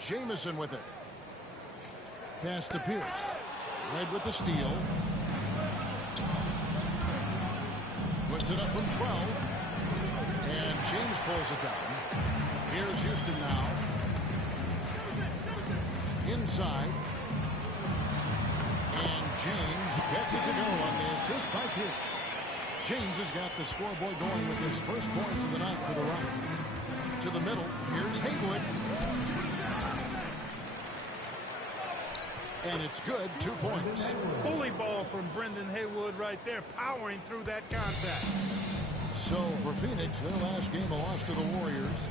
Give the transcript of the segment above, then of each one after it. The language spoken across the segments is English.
Jamison with it. Pass to Pierce. Led with the steal. Puts it up from 12. And James pulls it down. Here's Houston now. Inside. And James gets it to go on the assist by Pierce. James has got the scoreboard going with his first points of the night for the Rockets. To the middle. Here's Haywood. And it's good. 2 points. Bully ball from Brendan Haywood right there, powering through that contact. So for Phoenix, their last game a loss to the Warriors.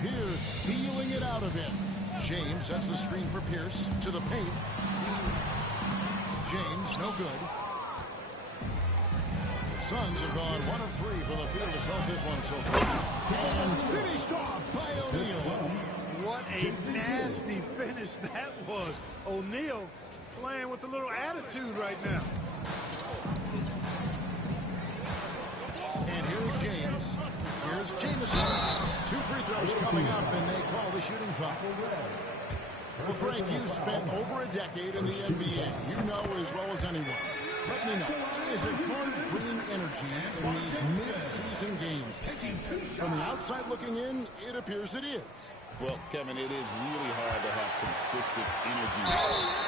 Pierce feeling it out of him. James sets the screen for Pierce to the paint. James, no good. The Suns have gone 1 of 3 from the field to start this one so far. And finished off by O'Neal. What a nasty finish that was. O'Neal playing with a little attitude right now. And here's James. Here's Jamison. 2 free throws coming up, and they call the shooting foul. Well, Greg, you spent over a decade in the NBA. You know as well as anyone. Let me know, is it hard to bring energy in these mid-season games? From the outside looking in, it appears it is. Well, Kevin, it is really hard to have consistent energy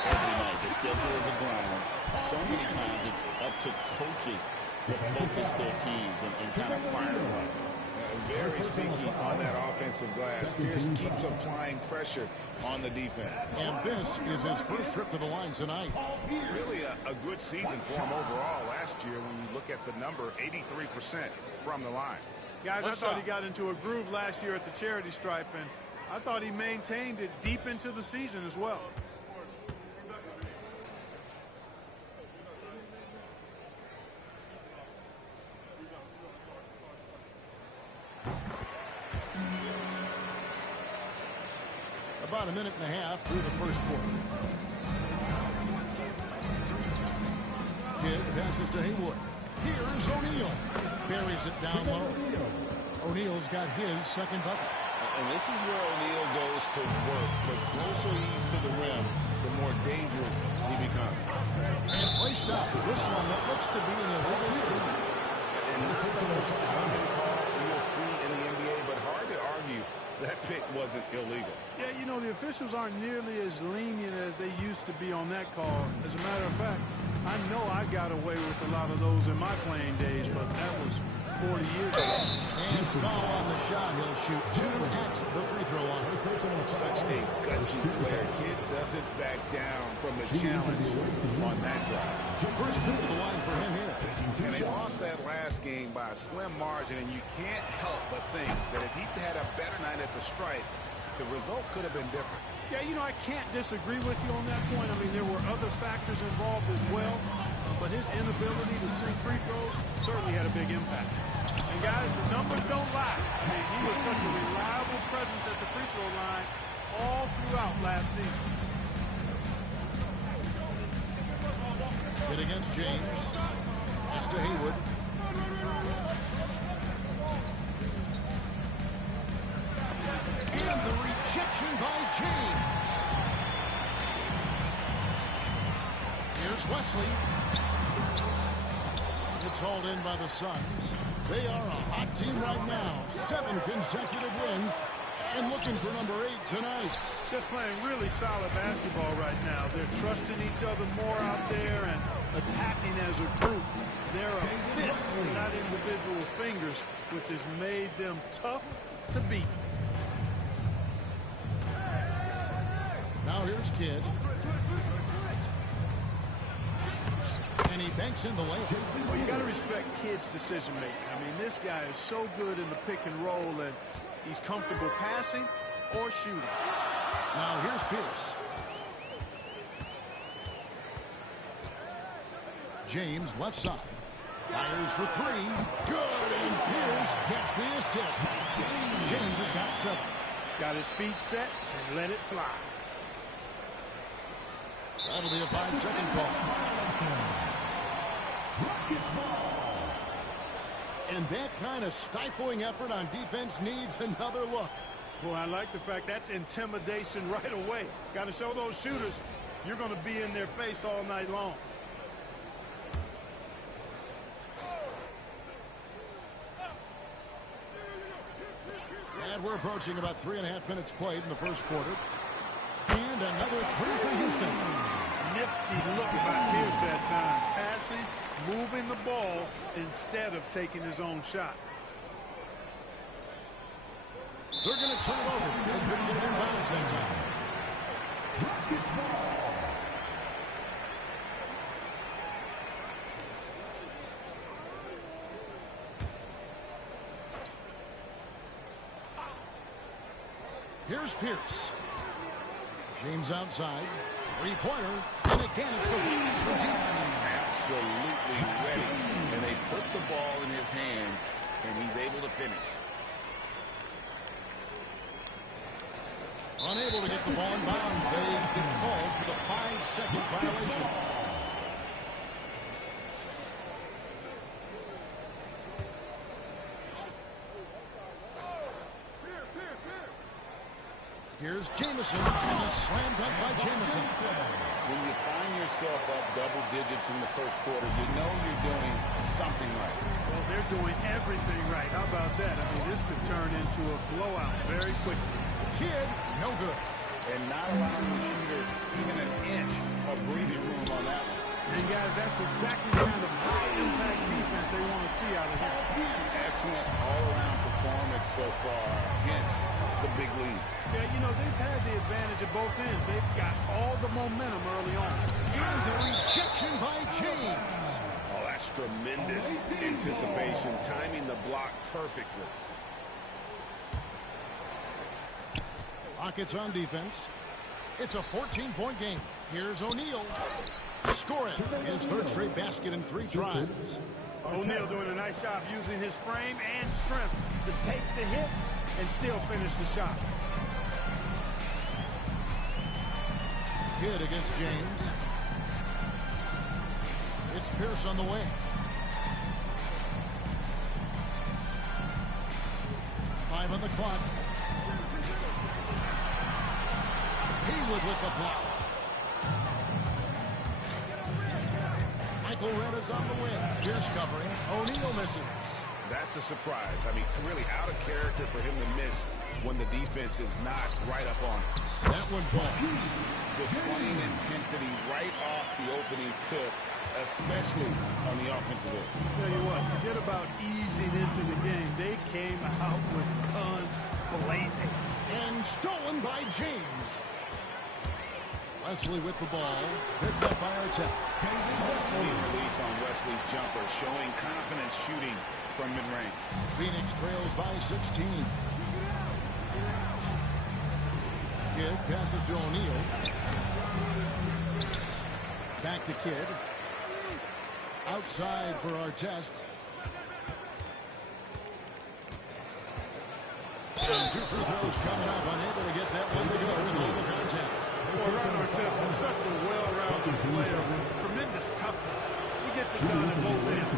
every night. The schedule is a grind. So many times it's up to coaches to focus their teams and kind of fire them up. Very sneaky on that offensive glass. Pierce keeps applying pressure on the defense. And this is his first trip to the line tonight. Really a good season for him overall last year when you look at the number, 83% from the line. Guys, I thought he got into a groove last year at the charity stripe, and I thought he maintained it deep into the season as well. About a minute and a half through the first quarter. Kidd passes to Haywood. Here's O'Neal. Buries it down low. O'Neal's got his second bucket. And this is where O'Neal goes to work. The closer he's to the rim, the more dangerous he becomes. And placed up. This one that looks to be an illegal screen. And not the most common call you'll see in the NBA, but hard to argue that pick wasn't illegal. Yeah, you know, the officials aren't nearly as lenient as they used to be on that call. As a matter of fact, I know I got away with a lot of those in my playing days, but that was 40 years ago. And foul on the shot. He'll shoot 2 at the free throw line. Such a gutsy player. Kid doesn't back down from the challenge on that drive. First trip to the line for him here. And they lost that last game by a slim margin, and you can't help but think that if he had a better night at the stripe, the result could have been different. Yeah, you know, I can't disagree with you on that point. I mean, there were other factors involved as well, but his inability to sink free throws certainly had a big impact. And guys, the numbers don't lie. I mean, he was such a reliable presence at the free throw line all throughout last season. Hit against James. Pass to Haywood. And the rejection by James. Here's Wesley. It's hauled in by the Suns. They are a hot team right now. 7 consecutive wins. And looking for number 8 tonight. Just playing really solid basketball right now. They're trusting each other more out there and attacking as a group. They're a fist, not individual fingers, which has made them tough to beat. Now here's Kidd. And he banks in the layup. Well, you got to respect Kidd's decision making. I mean, this guy is so good in the pick and roll, and he's comfortable passing or shooting. Now here's Pierce. James left side. Fires for 3. Good, and Pierce gets the assist. James has got 7. Got his feet set and let it fly. That'll be a 5-second call. And that kind of stifling effort on defense needs another look. Well, I like the fact that's intimidation right away. Got to show those shooters you're going to be in their face all night long. And we're approaching about 3.5 minutes played in the first quarter. And another three for Houston. Nifty look by Pierce that time. Passing, moving the ball instead of taking his own shot. They're going to turn it over. They couldn't get it in bounds that time. Here's Pierce. James outside. Three-pointer. And again, it's the Warriors for deep. Absolutely ready. And they put the ball in his hands, and he's able to finish. Unable to get the ball in bounds. They get called for the 5-second violation. Here's Jamison, and a slam dunk by Jamison. When you find yourself up double digits in the first quarter, you know you're doing something right. Well, they're doing everything right. How about that? I mean, this could turn into a blowout very quickly. Kidd, no good. And not allowing the shooter even an inch of breathing room on that one. And, guys, that's exactly the kind of high-impact defense they want to see out of him. Excellent all-around performance so far, hence the big lead. Yeah, you know, they've had the advantage at both ends. They've got all the momentum early on. And the rejection by James. Oh, that's tremendous anticipation, timing the block perfectly. Rockets on defense. It's a 14-point game. Here's O'Neal. Scoring his third straight basket in 3 tries. O'Neal doing a nice job using his frame and strength to take the hit and still finish the shot. Kidd against James. It's Pierce on the way. 5 on the clock. Haywood with the block. Michael Renner's on the win. Pierce covering. O'Neal misses. That's a surprise. I mean, really out of character for him to miss when the defense is not right up on him. That one falls. Displaying intensity right off the opening tip, especially on the offensive end. Tell you what, forget about easing into the game. They came out with guns blazing. And stolen by James. Wesley with the ball. Picked up by Artest. Clean release on Wesley's jumper, showing confidence shooting from mid-range. Phoenix trails by 16. Kidd passes to O'Neal. Back to Kidd. Outside for Artest. And 2 free throws coming up. Unable to get that one to go with local contact. Well, Ron Artest is such a well-rounded player. Tremendous toughness. He gets it done at both ends.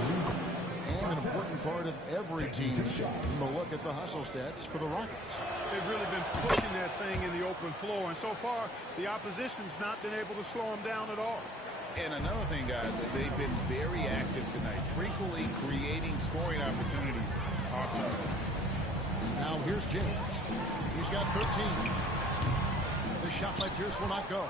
And an important part of every team's job. A look at the hustle stats for the Rockets. They've really been pushing that thing in the open floor, and so far, the opposition's not been able to slow them down at all. And another thing, guys, they've been very active tonight, frequently creating scoring opportunities off turnovers. Now here's James. He's got 13. The shot by Pierce will not go.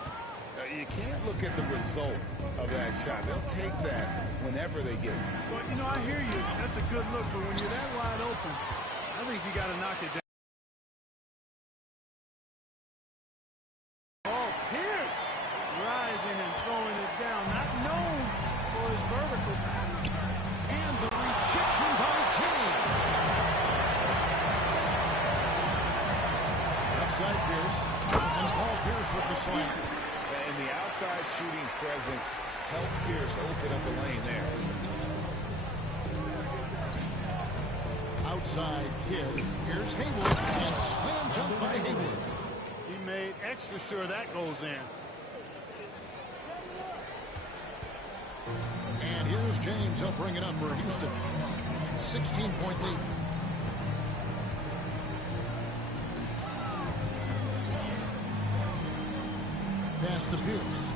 You can't look at the result of that shot. They'll take that whenever they get it. Well, you know, I hear you. That's a good look, but when you're that wide open, I think you got to knock it down. Oh, Pierce rising and throwing it down. Not known for his vertical. And the rejection by James. Outside Pierce. And Paul Pierce with the slam. And the outside shooting presence helped Pierce open up the lane there. Outside Kidd. Here's Haywood. And slam dunk by Haywood. He made extra sure that goes in. And here's James. He'll bring it up for Houston. 16-point lead. Pass to Pierce.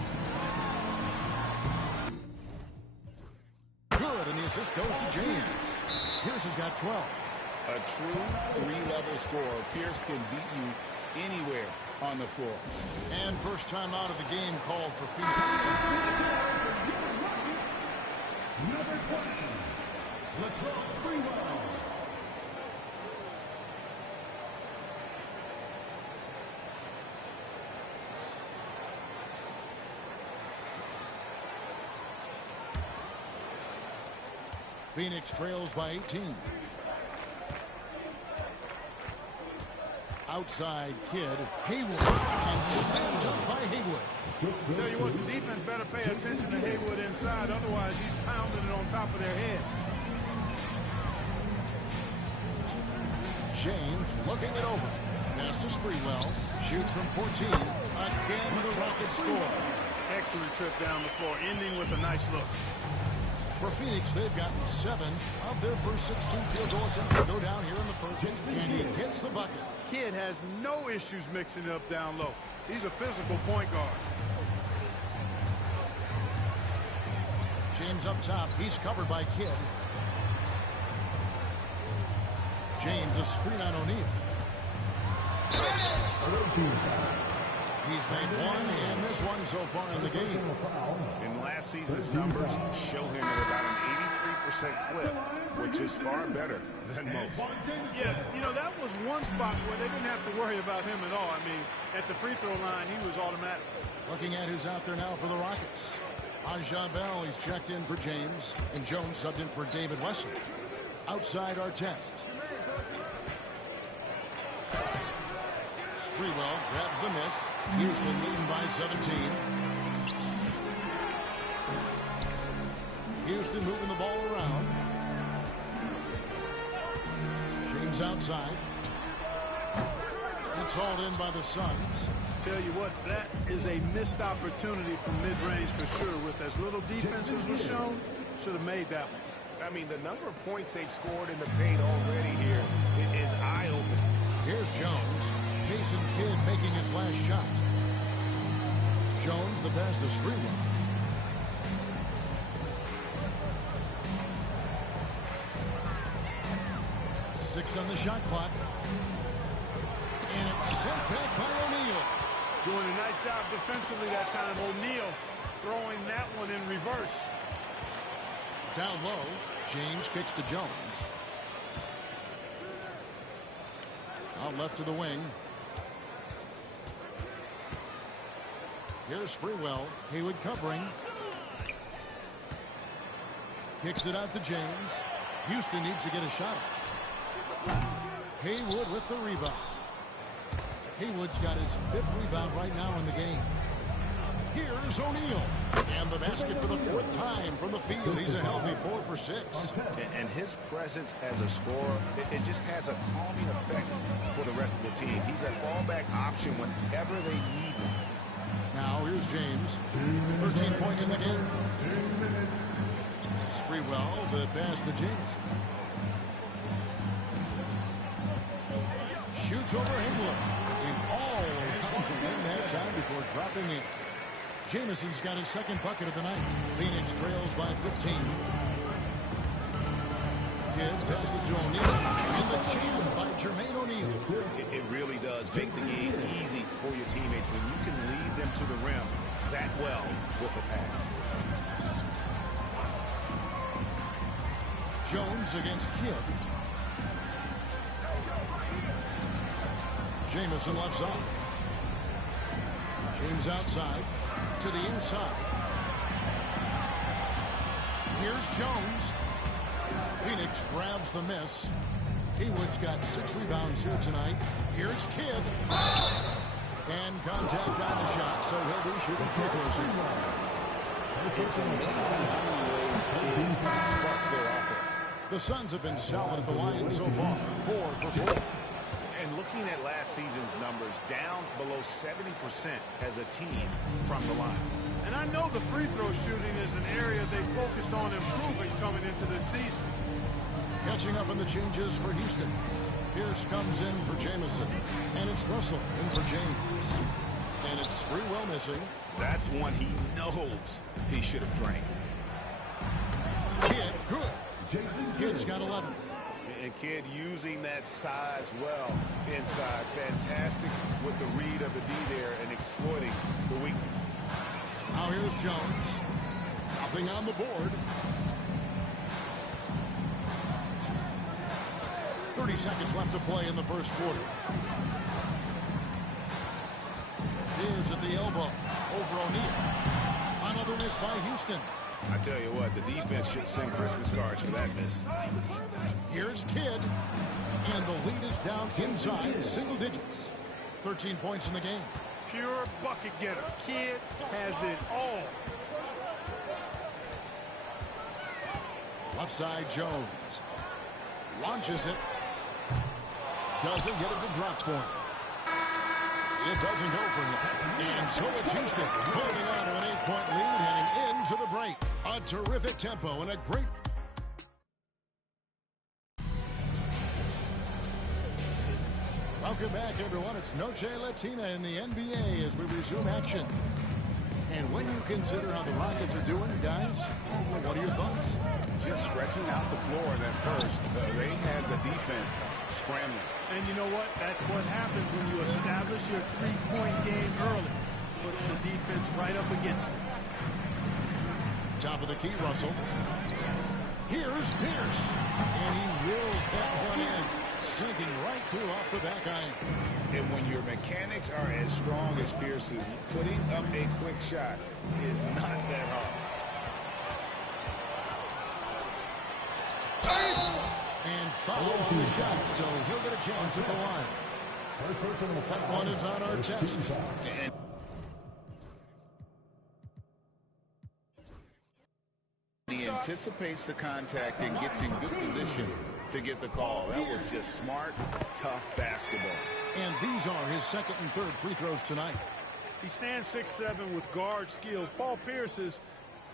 Good, and the assist goes to James. Pierce has got 12. A true three-level scorer. Pierce can beat you anywhere on the floor. And first time out of the game called for Phoenix. Number 20, Latrell Sprewell. Phoenix trails by 18. Outside Kidd, Haywood, and slammed up by Haywood. Tell you what, the defense better pay attention to Haywood inside, otherwise he's pounding it on top of their head. James looking it over. Pass to Sprewell. Shoots from 14. Again, the Rockets score. Excellent trip down the floor, ending with a nice look. For Phoenix, they've gotten 7 of their first 16 field goal attempts to go down here in the first, and he gets the bucket. Kidd has no issues mixing it up down low. He's a physical point guard. James up top. He's covered by Kidd. James a screen on O'Neal. He's made one and missed one so far in the game. In last season's numbers show him at about an 83% clip, which is far better than most. Yeah, you know, that was one spot where they didn't have to worry about him at all. I mean, at the free throw line, he was automatic. Looking at who's out there now for the Rockets. Aja Bell, he's checked in for James, and Jones subbed in for David Wesley. Outside Artest. Sprewell grabs the miss. Houston leading by 17. Houston moving the ball around. James outside. It's hauled in by the Suns. Tell you what, that is a missed opportunity from mid-range for sure. With as little defense as was shown, should have made that one. I mean, the number of points they've scored in the paint already here is eye-opening. Here's Jones. Jason Kidd making his last shot. Jones, the pass to Sprewell. Six on the shot clock. And it's sent back by O'Neal. Doing a nice job defensively that time. O'Neal throwing that one in reverse. Down low, James kicks to Jones. Out left to the wing. Here's Sprewell. Haywood covering. Kicks it out to James. Houston needs to get a shot. Haywood with the rebound. Haywood's got his 5th rebound right now in the game. Here's O'Neal. And the basket for the 4th time from the field. He's a healthy 4 for 6. And his presence as a scorer, it just has a calming effect for the rest of the team. He's a fallback option whenever they need him. Now here's James. 13 points in the game. Sprewell, the pass to Jameson. Shoots over Haywood. And all in that time before dropping in. Jameson's got his 2nd bucket of the night. Phoenix trails by 15. Kidd passes to O'Neal. And the jam by Jermaine O'Neal. It really does make the game easy for your teammates when you can lead them to the rim that well with a pass. Jones against Kidd. Jameson left side. James outside to the inside. Here's Jones. Phoenix grabs the miss. Haywood's got 6 rebounds here tonight. Here's Kidd. And contact on the shot, so he'll be shooting free throws here. It's amazing how many ways Kidd sparks their offense. The Suns have been solid at the line so far. 4 for 4. And looking at last season's numbers, down below 70% as a team from the line. And I know the free throw shooting is an area they focused on improving coming into this season. Catching up on the changes for Houston. Pierce comes in for Jamison. And it's Russell in for James. And it's Sprewell missing. That's one he knows he should have drained. Kidd, good. Kidd's got 11. And Kidd using that size well inside. Fantastic with the read of the D there and exploiting the weakness. Now here's Jones. Nothing on the board. 30 seconds left to play in the first quarter. Here's at the elbow. Over O'Neal. Another miss by Houston. I tell you what, the defense should send Christmas cards for that miss. Here's Kidd. And the lead is down inside single digits. 13 points in the game. Pure bucket getter. Kidd has it all. Left side, Jones. Launches it. Doesn't get it to drop for him. It doesn't go for him. And so it's Houston holding on to an 8-point lead heading into the break. A terrific tempo and a great... Welcome back, everyone. It's Noche Latina in the NBA as we resume action. And when you consider how the Rockets are doing, guys, what are your thoughts? Just stretching out the floor in that first. They had the defense scrambling. And you know what? That's what happens when you establish your three-point game early. Puts the defense right up against it. Top of the key, Russell. Here's Pierce. And he wills that one in. Sinking right through off the back iron. And when your mechanics are as strong as Pierce's, putting up a quick shot is not that hard. And follow on the shot, so he'll get a chance at the line. That one is on our test. And he anticipates the contact and gets in good position to get the call. That was just smart, tough basketball. And these are his second and third free throws tonight. He stands 6'7" with guard skills. Paul Pierce is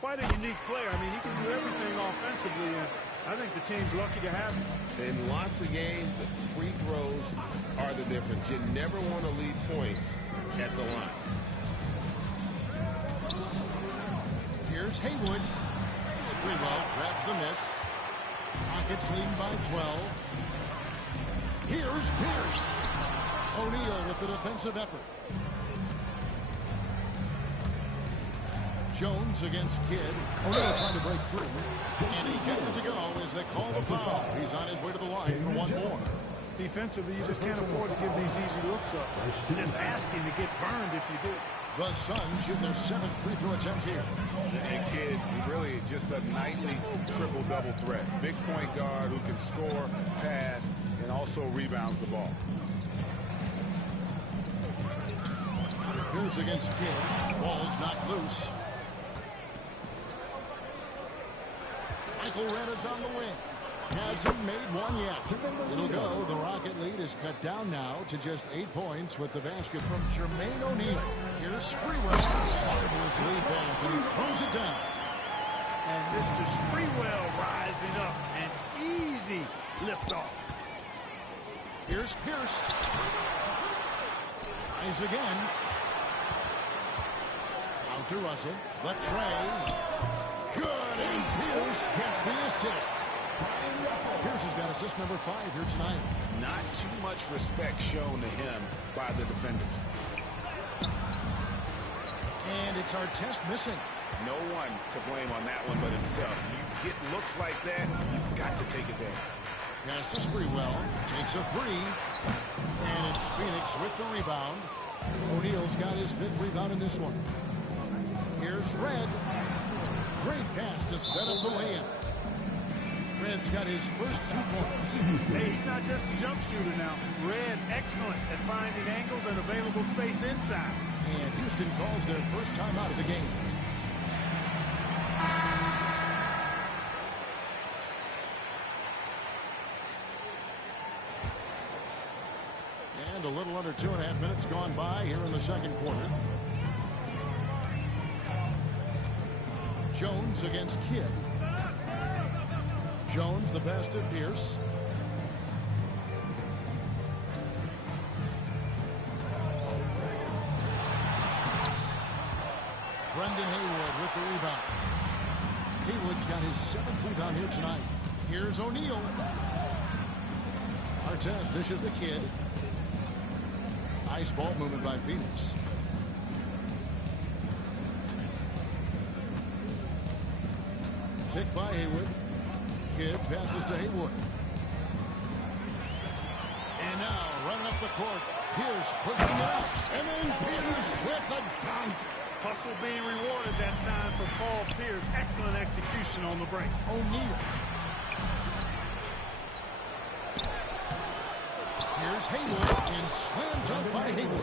quite a unique player. I mean, he can do everything offensively, and I think the team's lucky to have him. In lots of games, free throws are the difference. You never want to leave points at the line. Here's Haywood. Sprewell grabs the miss. Rockets lead by 12. Here's Pierce. O'Neal with the defensive effort. Jones against Kidd. O'Neal trying to break through. And he gets it to go as they call the foul. He's on his way to the line for one more. Defensively, you just can't afford to give these easy looks up. Just asking to get burned if you do. The Suns shoot their 7th free throw attempt here. And Kidd, really just a nightly triple-double threat. Big point guard who can score, pass, and also rebounds the ball. Here's against Kidd. Ball's not loose. Michael Reynolds on the wing. Hasn't made one yet. It'll go. The Rocket lead is cut down now to just 8 points with the basket from Jermaine O'Neal. Here's Sprewell. Marvelous lead pass, and he throws it down. And Mr. Sprewell rising up. An easy liftoff. Here's Pierce. Tries again. Out to Russell. Left Trey. Good, and Pierce gets the assist. Pierce has got assist number 5 here tonight. Not too much respect shown to him by the defenders. And it's Artest missing. No one to blame on that one but himself. You get looks like that, you've got to take it back. Pass to Sprewell. Takes a 3. And it's Phoenix with the rebound. O'Neal's got his 5th rebound in this one. Here's Red. Great pass to set up the lay-in. Red's got his first 2 points. Hey, he's not just a jump shooter now. Red, excellent at finding angles and available space inside. And Houston calls their first time out of the game. And a little under 2.5 minutes gone by here in the second quarter. Jones against Kidd. Jones, the pass to Pierce. Brendan Haywood with the rebound. Haywood's got his 7th rebound here tonight. Here's O'Neal. Artest dishes the kid. Nice ball movement by Phoenix. Picked by Haywood. Kidd passes to Haywood. And now running up the court. Pierce pushing it up. And then Pierce with a dunk. Hustle being rewarded that time for Paul Pierce. Excellent execution on the break. O'Neal. Here's Haywood and slam dunk by Haywood.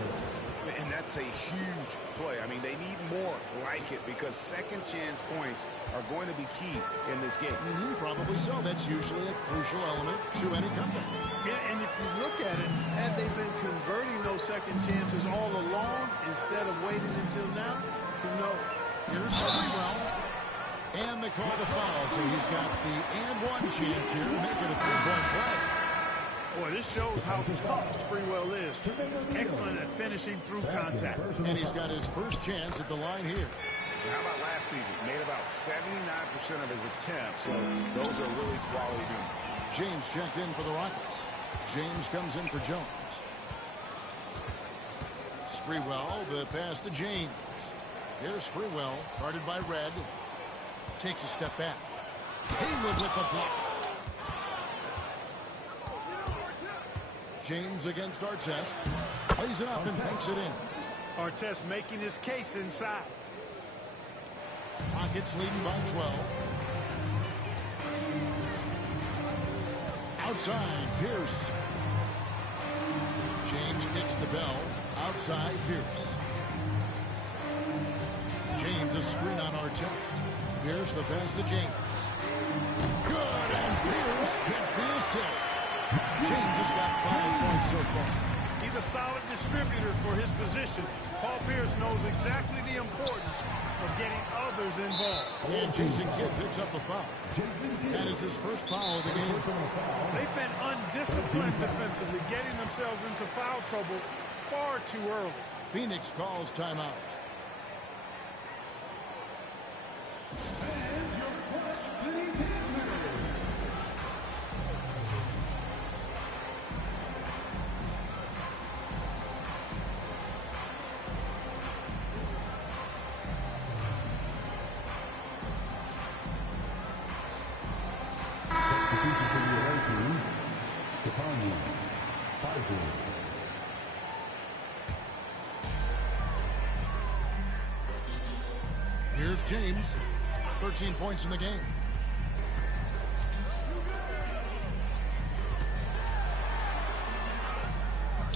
And that's a huge play. I mean, they need more like it because second chance points are going to be key in this game. Probably so. That's usually a crucial element to any comeback. Yeah, and if you look at it, had they been converting those second chances all along instead of waiting until now, who knows? Here's Sprewell. And they call the foul, so he's got the and one chance here to make it a 3-point play. Boy, this shows how tough Sprewell is. Excellent at finishing through contact. And he's got his first chance at the line here. How about last season? Made about 79% of his attempts, so those are really quality dudes. James checked in for the Rockets. James comes in for Jones. Sprewell, the pass to James. Here's Sprewell, guarded by Red. Takes a step back. Haywood with the block. James against Artest. Plays it up and banks it in. Artest making his case inside. Rockets leading by 12. Outside, Pierce. James kicks to Bell. Outside, Pierce. James a screen on Artest. Pierce the pass to James. Good, and Pierce gets the assist. James has got 5 points so far. He's a solid distributor for his position. Paul Pierce knows exactly the importance of getting others involved. And Jason Kidd picks up the foul. That is his first foul of the game. They've been undisciplined defensively, getting themselves into foul trouble far too early. Phoenix calls timeout. Here's James, 13 points in the game.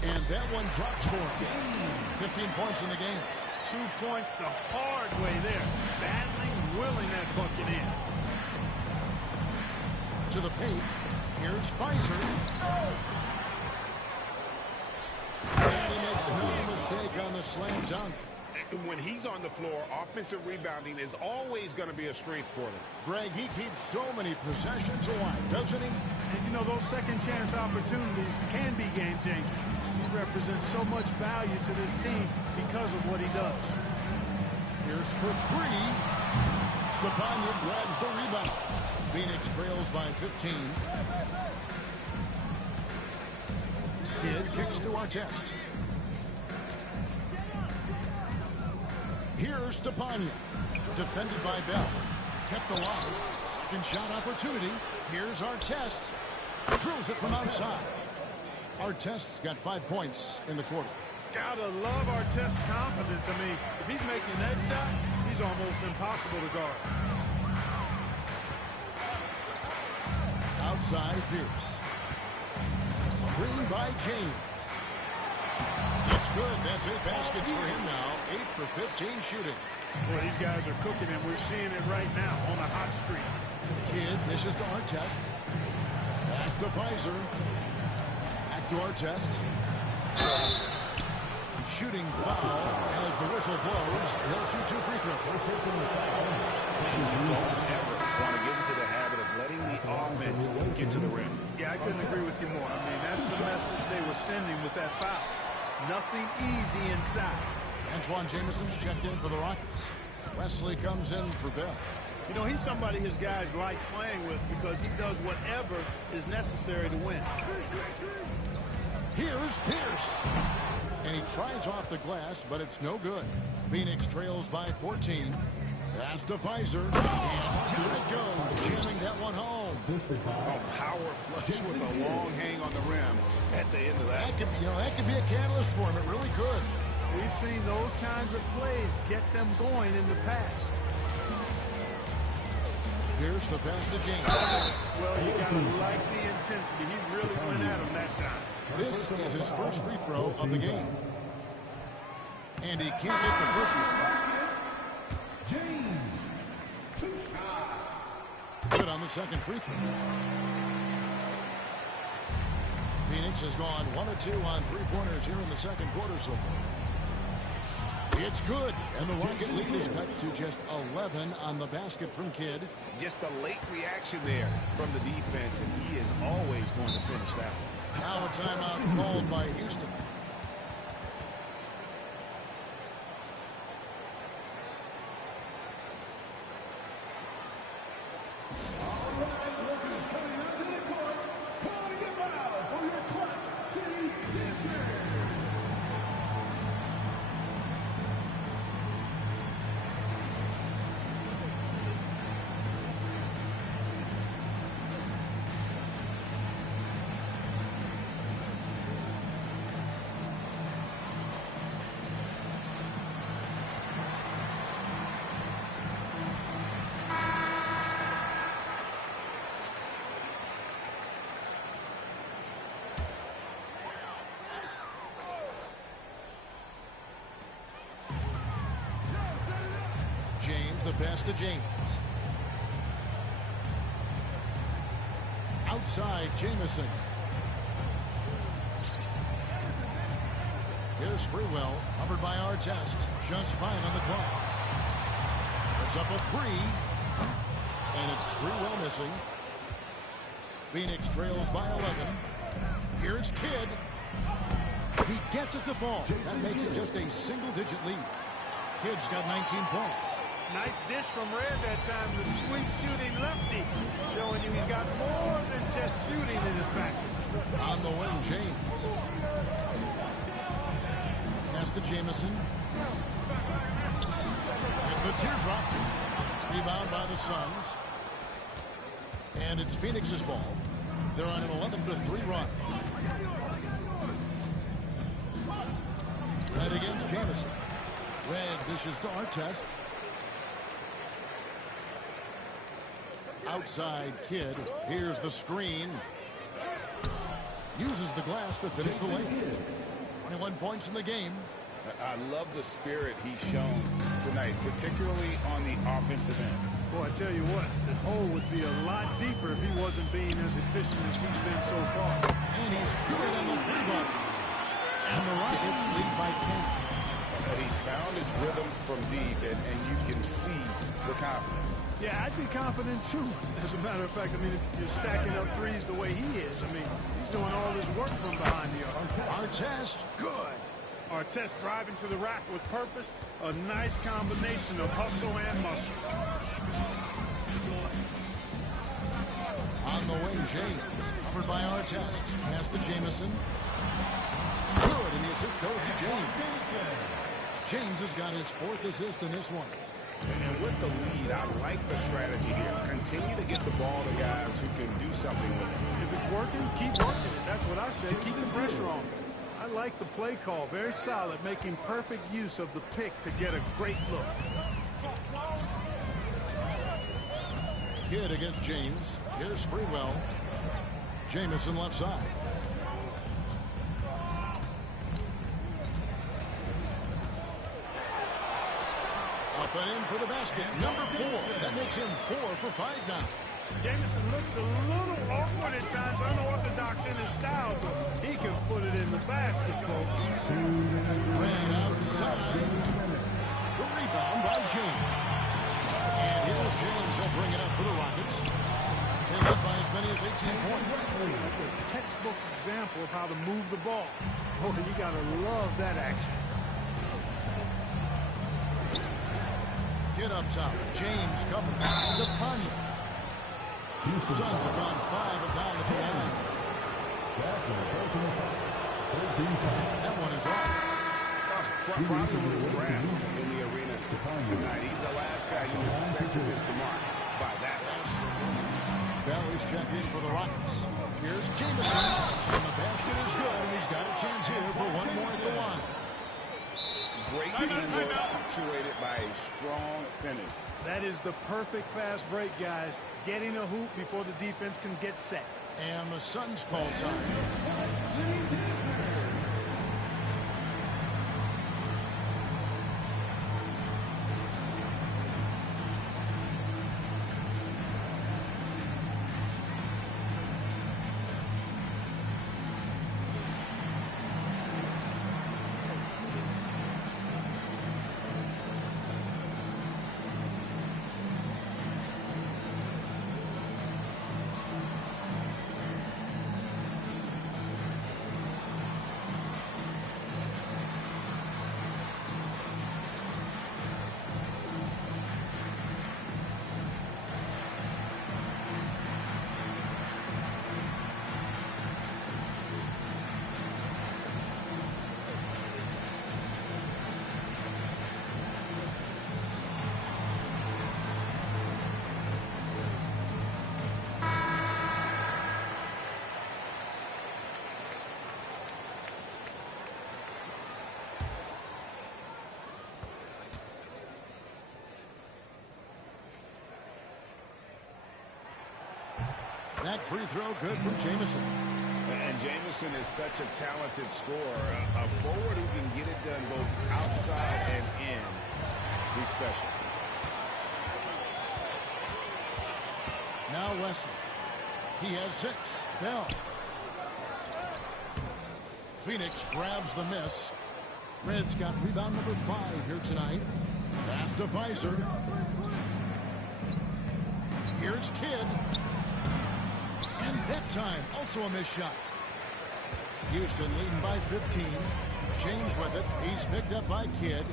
And that one drops for him. 15 points in the game. 2 points the hard way there. Battling, willing that bucket in. To the paint. Here's Pfizer. And he makes no mistake on the slam dunk. When he's on the floor, offensive rebounding is always going to be a strength for them. Greg, he keeps so many possessions alive, doesn't he? And you know, those second chance opportunities can be game changers. He represents so much value to this team because of what he does. Here's for three. Stepaniak grabs the rebound. Phoenix trails by 15. Kidd kicks to Artest. Here's Stepaniak. Defended by Bell. Kept alive. Second shot opportunity. Here's Artest. Drills it from outside. Artest's got 5 points in the quarter. Gotta love Artest's confidence. I mean, if he's making that shot, he's almost impossible to guard. Outside Pierce. Screen by James. It's good. That's 8 baskets for him now. 8 for 15 shooting. Boy, these guys are cooking, and we're seeing it right now on a hot streak. Kidd dishes to Artest. Pass to Pfizer. Back to Artest. Shooting foul as the whistle blows. He'll shoot 2 free throws. Don't ever want to get into the habit of letting the the offense get to the rim. Yeah, I couldn't agree with you more. I mean, that's the message they were sending with that foul. Nothing easy inside. Antoine Jameson's checked in for the Rockets. Wesley comes in for Bell. You know, he's somebody his guys like playing with because he does whatever is necessary to win. Here's Pierce. And he tries off the glass, but it's no good. Phoenix trails by 14. That's to Fizer. And down it goes, jamming that one home. A power flush with a long hang on the rim at the end of that. That could be a catalyst for him. It really could. We've seen those kinds of plays get them going in the past. Here's the pass to James. Well, you got to like the intensity. He really went at him that time. This is his first free throw of the game. And he can't get the first one. James. 2 shots. Good on the second free throw. Phoenix has gone 1 of 2 on three-pointers here in the second quarter so far. It's good, and the Rocket lead is cut to just 11 on the basket from Kidd. Just a late reaction there from the defense, and he is always going to finish that one. Now a timeout called by Houston. James, the pass to James. Outside, Jamison. Here's Sprewell, covered by Artest. Just 5 on the clock. It's up a 3. And it's Sprewell missing. Phoenix trails by 11. Here's Kidd. He gets it to fall. That makes it just a single-digit lead. Kidd's got 19 points. Nice dish from Red that time. The sweet shooting lefty. Showing you he's got more than just shooting in his basket. On the wing, James. Pass to Jamison. With the teardrop. Rebound by the Suns. And it's Phoenix's ball. They're on an 11-3 run. Red against Jamison. Red dishes to Artest. Outside Kidd. Here's the screen. Uses the glass to finish the lane. 21 points in the game. I love the spirit he's shown tonight, particularly on the offensive end. Boy, I tell you what, the hole would be a lot deeper if he wasn't being as efficient as he's been so far. And he's good on the 3-ball. And the Rockets lead by 10. He's found his rhythm from deep, and you can see the confidence. Yeah, I'd be confident too. As a matter of fact, I mean, if you're stacking up threes the way he is, I mean, he's doing all his work from behind the arc. Artest, good. Artest driving to the rack with purpose. A nice combination of hustle and muscle. On the wing, James. Covered by Artest. Pass to Jamison. Good, and the assist goes to James. James has got his 4th assist in this one. And with the lead, I like the strategy here. Continue to get the ball to guys who can do something with it. If it's working, keep working it. That's what I say. Keep the pressure on. I like the play call. Very solid, making perfect use of the pick to get a great look. Kidd against James. Here's Sprewell. Jamison left side. Up and in for the basket. Number 4. That makes him 4 for 5 now. Jamison looks a little awkward at times, unorthodox in his style, but he can put it in the basket, folks. Ran outside. The rebound by James. And here's James. He'll bring it up for the Rockets. getting up by as many as 18 points. That's a textbook example of how to move the ball. Oh, you got to love that action. Get up top. James covering. Stepanya. Suns have gone 5 of 9 at the line. That one is off. Probably would have drafted in the arena tonight. He's the last guy you would expect to miss the mark by that. Bell is checked in for the Rockets. Here's Jameson, and the basket is good, and he's got a chance here for one more at the line. Great teamwork punctuated by a strong finish. That is the perfect fast break, guys. Getting a hoop before the defense can get set. And the Suns call time. That free throw good from Jameson. And Jameson is such a talented scorer. A forward who can get it done both outside and in. He's special. Now Wesley. He has 6. Bell. Phoenix grabs the miss. Reds got rebound number 5 here tonight. Pass to Visor. Here's Kidd. And that time, also a missed shot. Houston leading by 15. James with it. He's picked up by Kidd.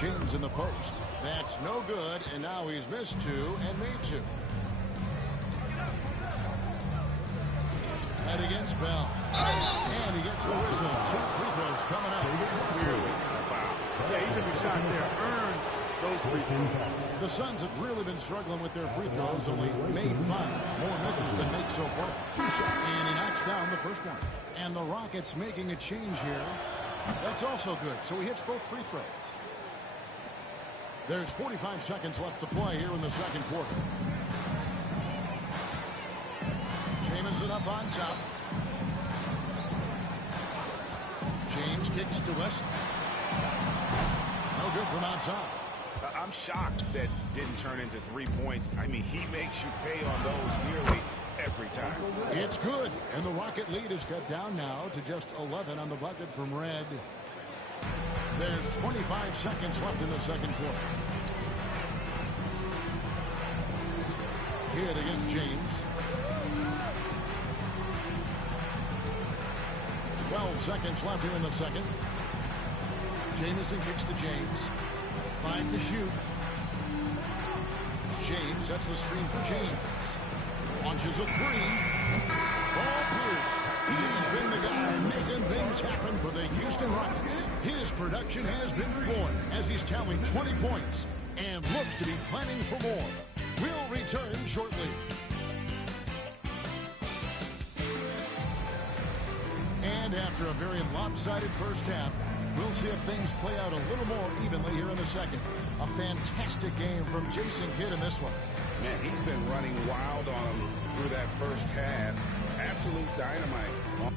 James in the post. That's no good, and now he's missed 2 and made 2. Head against Bell. And he gets the whistle. 2 free throws coming up. Yeah, he took a shot there. Earned those free throws. The Suns have really been struggling with their free throws, only made 5. More misses than makes so far. And he knocks down the first one. And the Rockets making a change here. That's also good. So he hits both free throws. There's 45 seconds left to play here in the second quarter. Jameson up on top. James kicks to West. No good from outside. I'm shocked that didn't turn into 3 points. I mean, he makes you pay on those nearly every time. It's good. And the Rocket lead is cut down now to just 11 on the bucket from Red. There's 25 seconds left in the second quarter. Kidd against James. 12 seconds left here in the second. Jameson kicks to James. 5 to shoot. James sets the screen for James. Launches a 3. Ball Pierce. He's been the guy making things happen for the Houston Rockets. His production has been flowing as he's tallying 20 points and looks to be planning for more. We'll return shortly. And after a very lopsided first half, we'll see if things play out a little more evenly here in the second. A fantastic game from Jason Kidd in this one. Man, he's been running wild on him through that first half. Absolute dynamite on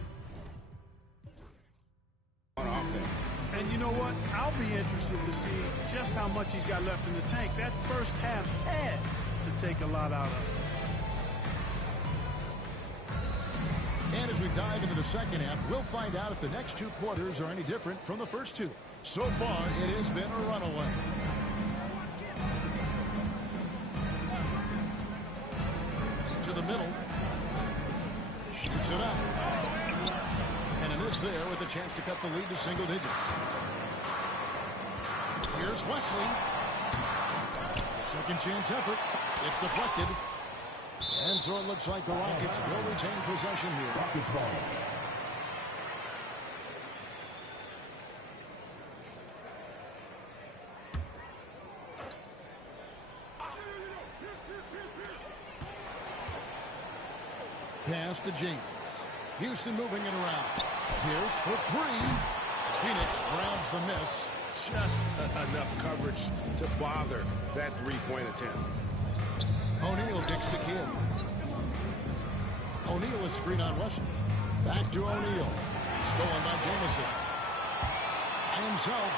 offense. And you know what? I'll be interested to see just how much he's got left in the tank. That first half had to take a lot out of him. And as we dive into the second half, we'll find out if the next 2 quarters are any different from the first 2. So far, it has been a runaway. Shoots it up. And a miss there with a chance to cut the lead to single digits. Here's Wesley. Second chance effort. It's deflected. And so it looks like the Rockets will retain possession here. Rockets ball. Pass to James. Houston moving it around. Pierce for three. Phoenix grabs the miss. Just enough coverage to bother that three-point attempt. O'Neal kicks to Kidd. O'Neal is screen on Wesley. Back to O'Neal. Stolen by Jamison. And himself.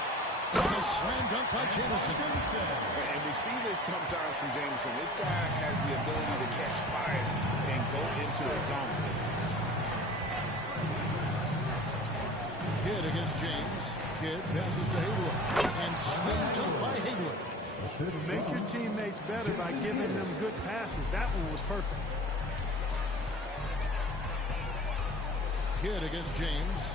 And a slam dunk by Jamison. And we see this sometimes from Jamison. This guy has the ability to catch fire and go into a zone. Kidd against James. Kidd passes to Hayward. And slam dunk by Hayward. Make your teammates better by giving them good passes. That one was perfect. Kidd against James.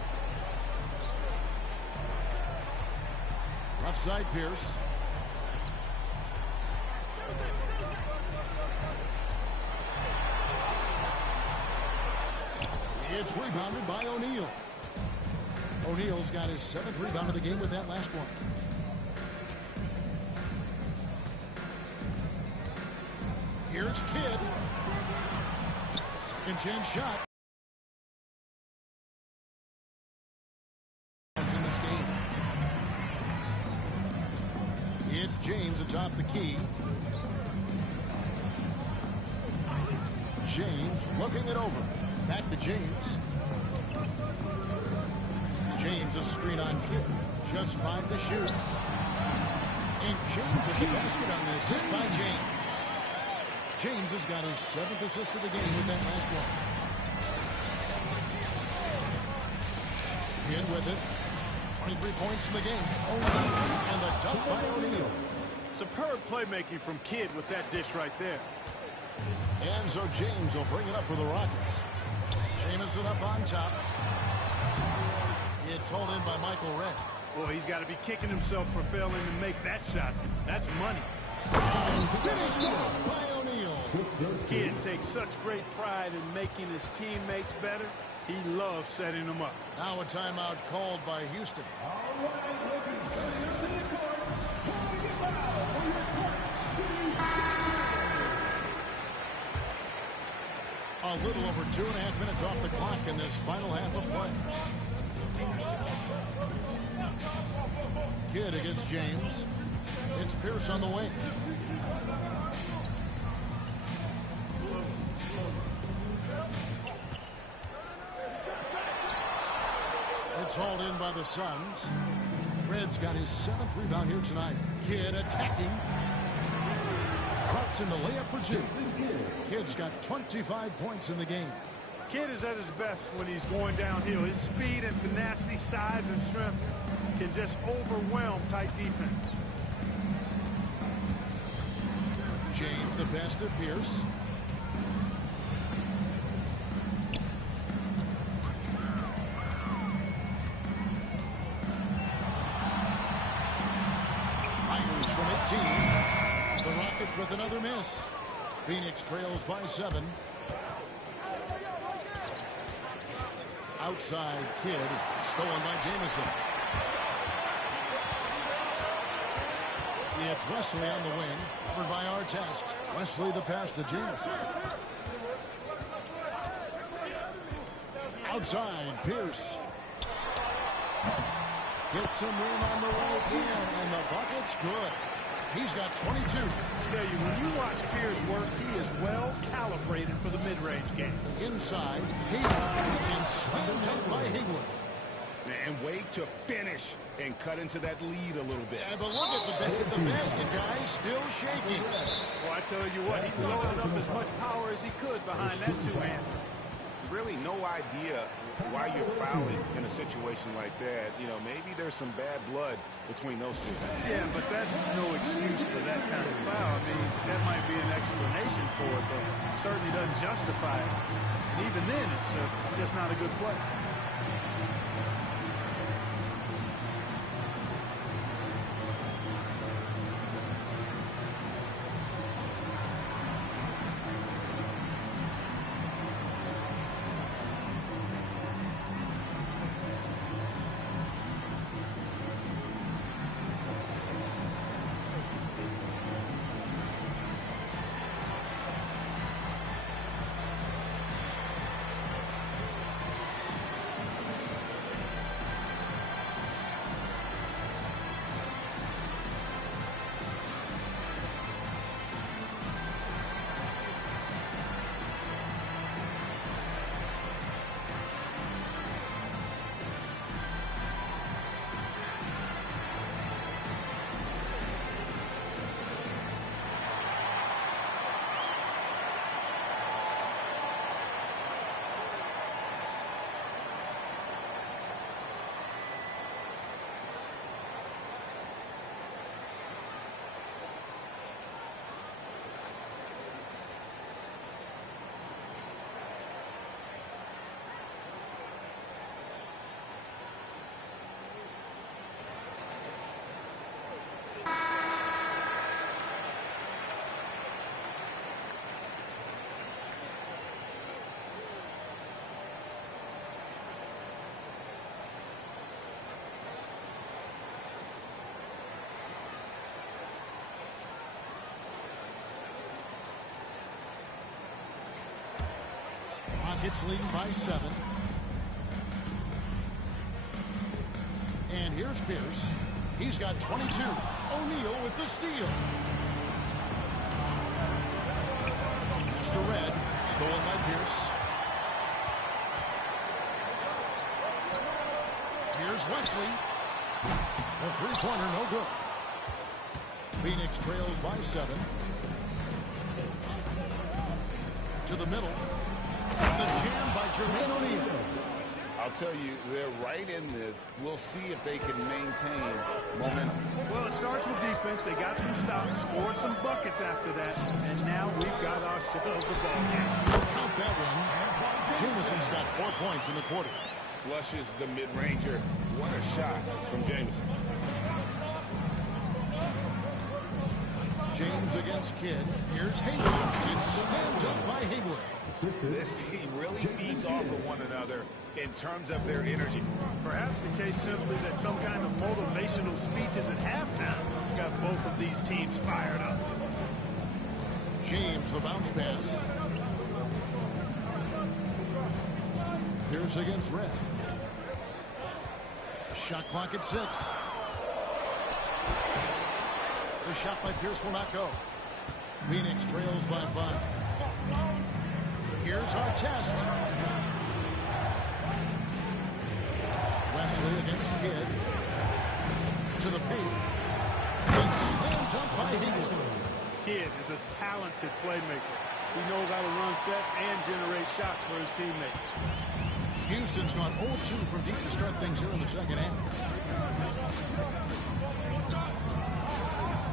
Left side Pierce. It's rebounded by O'Neal. O'Neal's got his 7th rebound of the game with that last one. Here's Kidd. Second chance shot. In this game. It's James atop the key. James looking it over. Back to James. James a screen on Kidd. Just 5 to shoot. And James at the basket on the assist by James. James has got his 7th assist of the game with that last one. Kidd with it. 23 points in the game. And a dunk by O'Neal. Superb playmaking from Kidd with that dish right there. And so James will bring it up for the Rockets. Jamison up on top. It's hauled in by Michael Redd. Boy, he's got to be kicking himself for failing to make that shot. That's money. By O'Neal. Kidd takes such great pride in making his teammates better. He loves setting them up. Now a timeout called by Houston. A little over 2.5 minutes off the clock in this final half of play. Kidd against James. It's Pierce on the wing. It's hauled in by the Suns. Red's got his 7th rebound here tonight. Kidd attacking. Drops in the layup for 2. Kidd's got 25 points in the game. Kidd is at his best when he's going downhill. His speed and tenacity, size and strength can just overwhelm tight defense. James the best of Pierce. Fires from 18. The Rockets with another miss. Phoenix trails by 7. Outside Kidd, stolen by Jamison. It's Wesley on the wing, covered by Artest. Wesley the pass to Jamison. Outside Pierce. Gets some room on the way in, and the bucket's good. He's got 22. I tell you, when you watch Pierce work, he is well calibrated for the mid-range game. Inside, Hayward, and slam dunk by Hayward. And wait to finish and cut into that lead a little bit. Yeah, but look at the basket, guys, still shaking. Well, I tell you what, he loaded up as much power as he could behind that two-hand. Real really no idea why you're fouling in a situation like that. You know, maybe there's some bad blood between those two. Yeah, but that's no excuse for that kind of foul. I mean, that might be an explanation for it, but certainly doesn't justify it. And even then, it's just not a good play. Rockets leading by 7. And here's Pierce. He's got 22. O'Neal with the steal. Pass to Red. Stolen by Pierce. Here's Wesley. The three-pointer, no good. Phoenix trails by 7. To the middle. The jam by Jermaine O'Neal. I'll tell you, they're right in this. We'll see if they can maintain momentum. Well, it starts with defense. They got some stops, scored some buckets after that, and now we've got ourselves a ball game. Count that one. Jamison's got 4 points in the quarter. Flushes the mid-ranger. What a shot from Jamison. James against Kidd. Here's Haywood. It's slammed up by Haywood. This team really feeds off of one another in terms of their energy. Perhaps the case simply that some kind of motivational speeches at halftime got both of these teams fired up. James, the bounce pass. Pierce against Red. Shot clock at 6. The shot by Pierce will not go. Phoenix trails by 5. Here's our test. Wesley against Kidd. To the paint. And slammed up by Haywood. Kidd is a talented playmaker. He knows how to run sets and generate shots for his teammates. Houston's gone 0-2 from deep to start things here in the second half.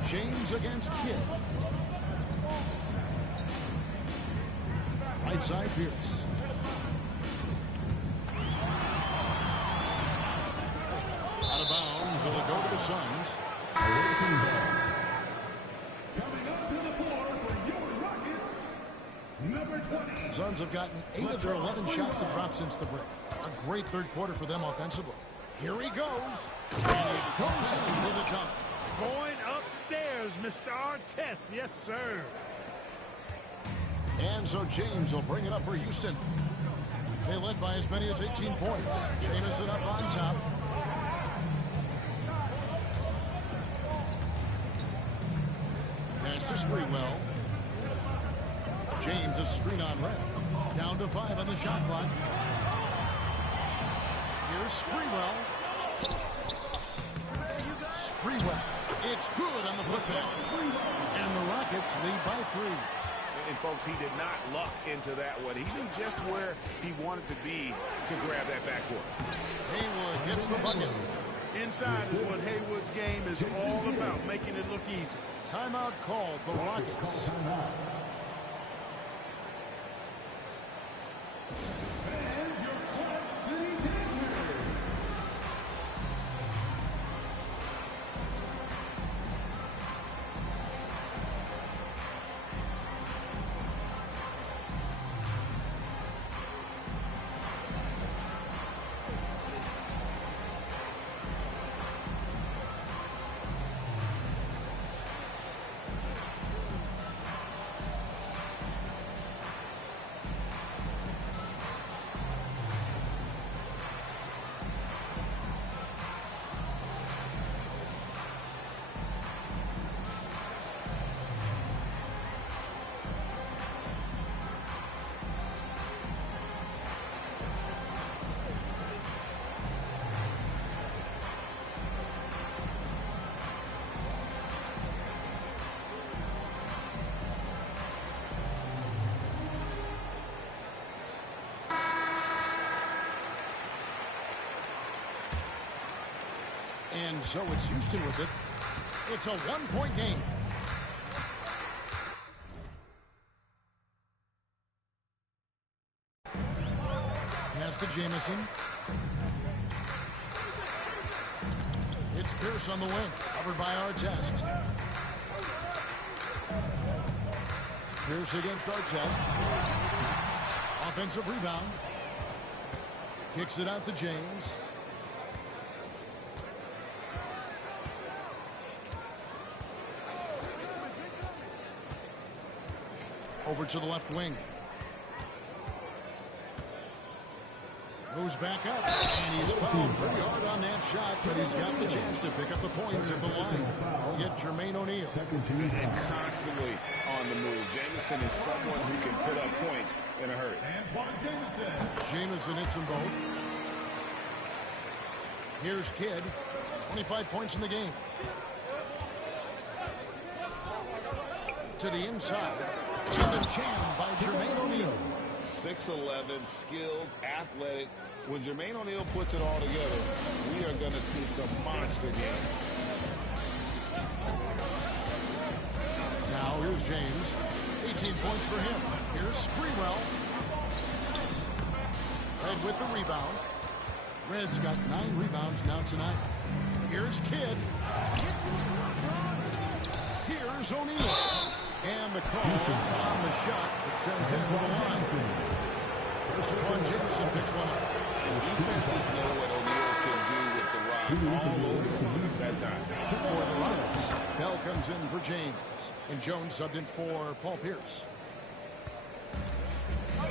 James against Kidd. Right side, Pierce. Out of bounds, it'll go to the Suns. Coming up to the floor for your Rockets, number 20. Suns have gotten 8 of their 11 shots to drop since the break. A great third quarter for them offensively. Here he goes. And he goes in for the dunk. Going upstairs, Mr. Artest. Yes, sir. And so James will bring it up for Houston. They led by as many as 18 points. Jamison up on top. Pass to Sprewell. James a screen on Red. Down to 5 on the shot clock. Here's Sprewell. Sprewell. It's good on the putback. And the Rockets lead by 3. And folks, he did not luck into that one. He knew just where he wanted to be to grab that backboard. Haywood gets the bucket. Inside is what Haywood's game is all about, making it look easy. Timeout called the Rockets. And your Clutch City Dancers. And so it's Houston with it. It's a one-point game. Pass to Jamison. It's Pierce on the wing, covered by Artest. Pierce against Artest. Offensive rebound. Kicks it out to James. Over to the left wing. Goes back up, and he's fouled pretty hard on that shot, but he's got the chance to pick up the points at the line. We'll get Jermaine O'Neal. And constantly on the move. Jamison is someone who can put up points in a hurry. Jamison hits them both. Here's Kidd. 25 points in the game. To the inside. To the jam by Jermaine O'Neal. 6'11", skilled, athletic. When Jermaine O'Neal puts it all together, we are going to see some monster games. Now here's James. 18 points for him. Here's Sprewell. Red with the rebound. Red's got 9 rebounds now tonight. Here's Kidd. Here's O'Neal. And the call on the shot that sends him to the line. Antoine Jamison picks one up. And defenses know what O'Neal can do with the rock all over that time. For the Rockets, Bell comes in for James. And Jones subbed in for Paul Pierce.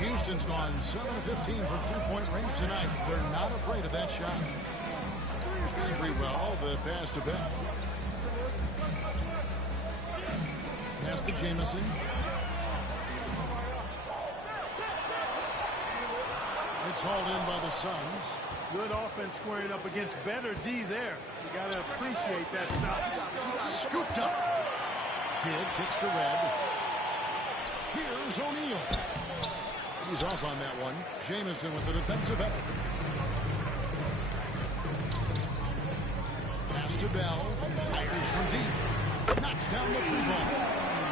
Houston's gone 7-15 from three-point range tonight. They're not afraid of that shot. Sprewell, the pass to Bell. Pass to Jamison. It's hauled in by the Suns. Good offense squaring up against better D there. You got to appreciate that stop. Scooped up. Kidd kicks to Red. Here's O'Neal. He's off on that one. Jamison with the defensive effort. Pass to Bell. Fires from deep. Knocks down the three ball.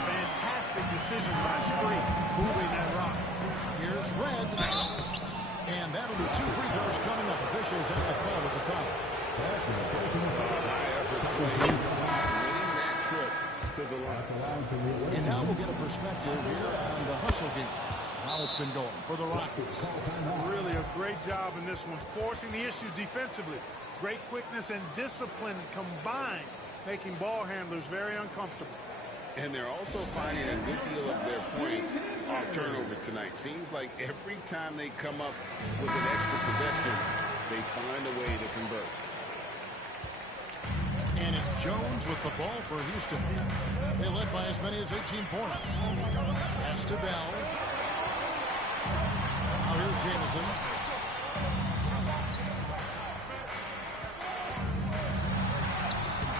Fantastic decision by Spree, moving that rock. Here's Red. And that'll be 2 free throws coming up. Officials have the call with the foul. High effort play inside, winning that trip to the line. And now we'll get a perspective here on the hustle game. How it's been going for the Rockets. Really a great job in this one, forcing the issues defensively. Great quickness and discipline combined, making ball handlers very uncomfortable. And they're also finding a good deal of their points off turnovers tonight. Seems like every time they come up with an extra possession, they find a way to convert. And it's Jones with the ball for Houston. They led by as many as 18 points. Pass to Bell. Now here's Jamison.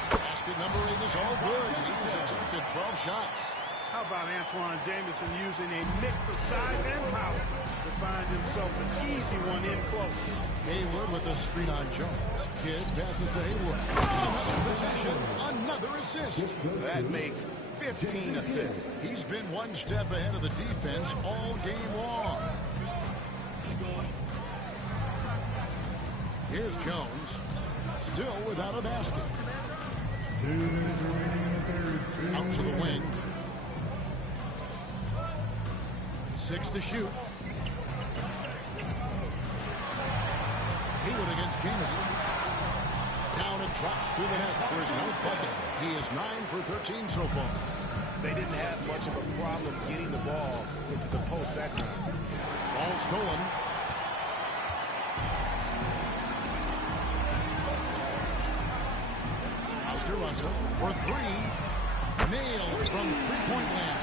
Basket number 8 is all good. He's attempted 12 shots. How about Antoine Jamison using a mix of size and power to find himself an easy one in close? Hayward with a screen on Jones. Kidd passes to Hayward. Another possession. Another assist. That makes 15 assists. He's been one step ahead of the defense all game long. Here's Jones. Still without a basket. 2 minutes remaining in the third. Out to the wing. 6 to shoot. Hayward against Jamison. Down and drops through the net for his 9th bucket. He is 9 for 13 so far. They didn't have much of a problem getting the ball into the post that time. Ball stolen. Out to Russell for 3. Nailed from three-point land.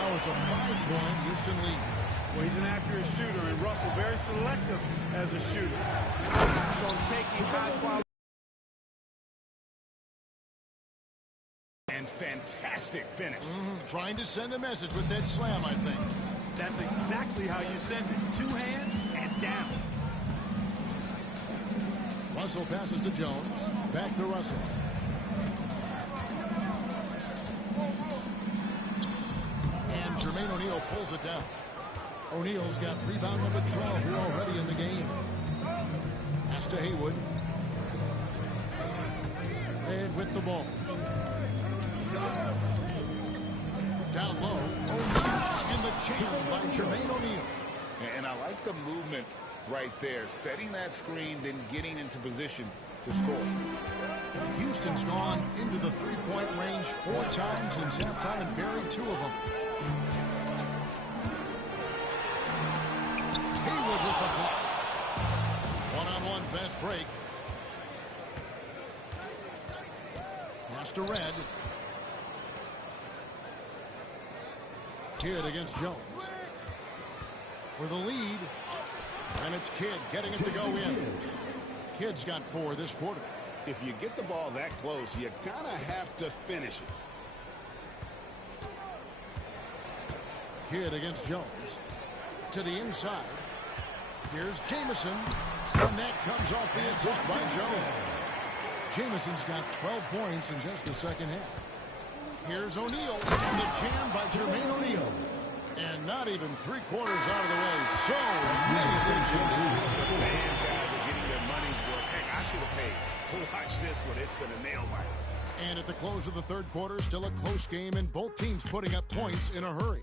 Oh, it's a 5-point Houston lead. Well, he's an accurate shooter, and Russell very selective as a shooter. So taking high quality. And fantastic finish. Trying to send a message with that slam, I think. That's exactly how you send it. 2-hand and down. Russell passes to Jones. Back to Russell. And Jermaine O'Neal pulls it down. O'Neal's got rebound number 12 here already in the game. Pass to Haywood. And with the ball. Down low. O'Neal in the jam by Jermaine O'Neal. And I like the movement right there. Setting that screen, then getting into position to score. Houston's gone into the three-point range 4 times since halftime and buried 2 of them. Hayward with the block. One-on-one fast break. Pass to Red. Kidd against Jones. For the lead. And it's Kidd getting it to go in. Kidd's got 4 this quarter. If you get the ball that close, you kind of have to finish it. Kidd against Jones. To the inside. Here's Jamison. And that comes off the assist by Jones. Jamison's got 12 points in just the second half. Here's O'Neal. And the jam by Jermaine O'Neal. And not even 3/4 out of the way. So many legions. The fans, guys, are getting their money's worth. Heck, I should have paid to watch this one. It's been a nail biter. And at the close of the third quarter, still a close game, and both teams putting up points in a hurry.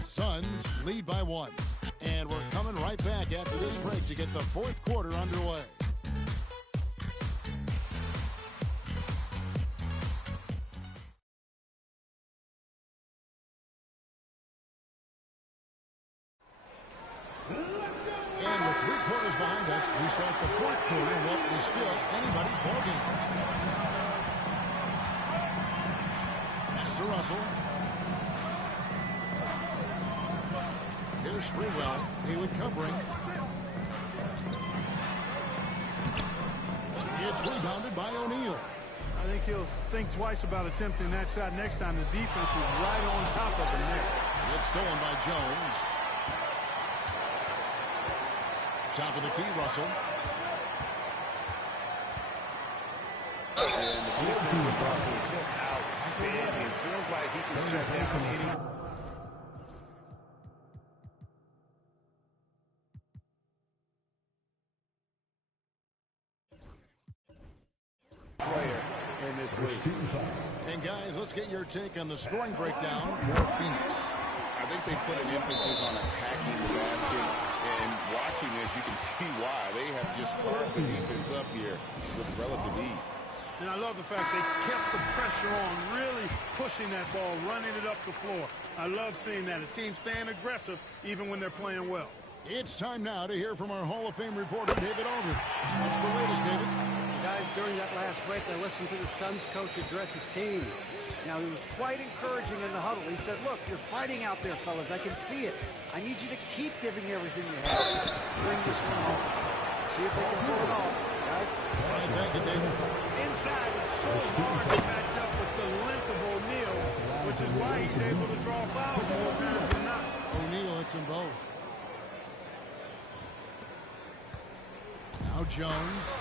Suns lead by 1. And we're coming right back after this break to get the fourth quarter underway. And with 3 quarters behind us, we start the fourth quarter in what is still anybody's ballgame. Pass to Russell. Here's Sprewell. Hayward covering. It's rebounded by O'Neal. I think he'll think twice about attempting that shot next time. The defense was right on top of him there. It's stolen by Jones. Top of the key, Russell. And the defense of Russell just outstanding. Feels like he can shut down any player in this league. And guys, let's get your take on the scoring breakdown for Phoenix. I think they put an emphasis on attacking the basket, and watching this, you can see why. They have just carved the defense up here with relative ease. And I love the fact they kept the pressure on, really pushing that ball, running it up the floor. I love seeing that. A team staying aggressive even when they're playing well. It's time now to hear from our Hall of Fame reporter, David Aldridge. What's the latest, David? Guys, during that last break, I listened to the Suns coach address his team. Now, he was quite encouraging in the huddle. He said, look, you're fighting out there, fellas. I can see it. I need you to keep giving everything you have. Bring this one home. See if they can pull it off, guys. All right, thank you, David. Inside, it's so hard to match up with the length of O'Neal. which is why he's able to draw fouls more times than not. O'Neal hits them both. Now Jones.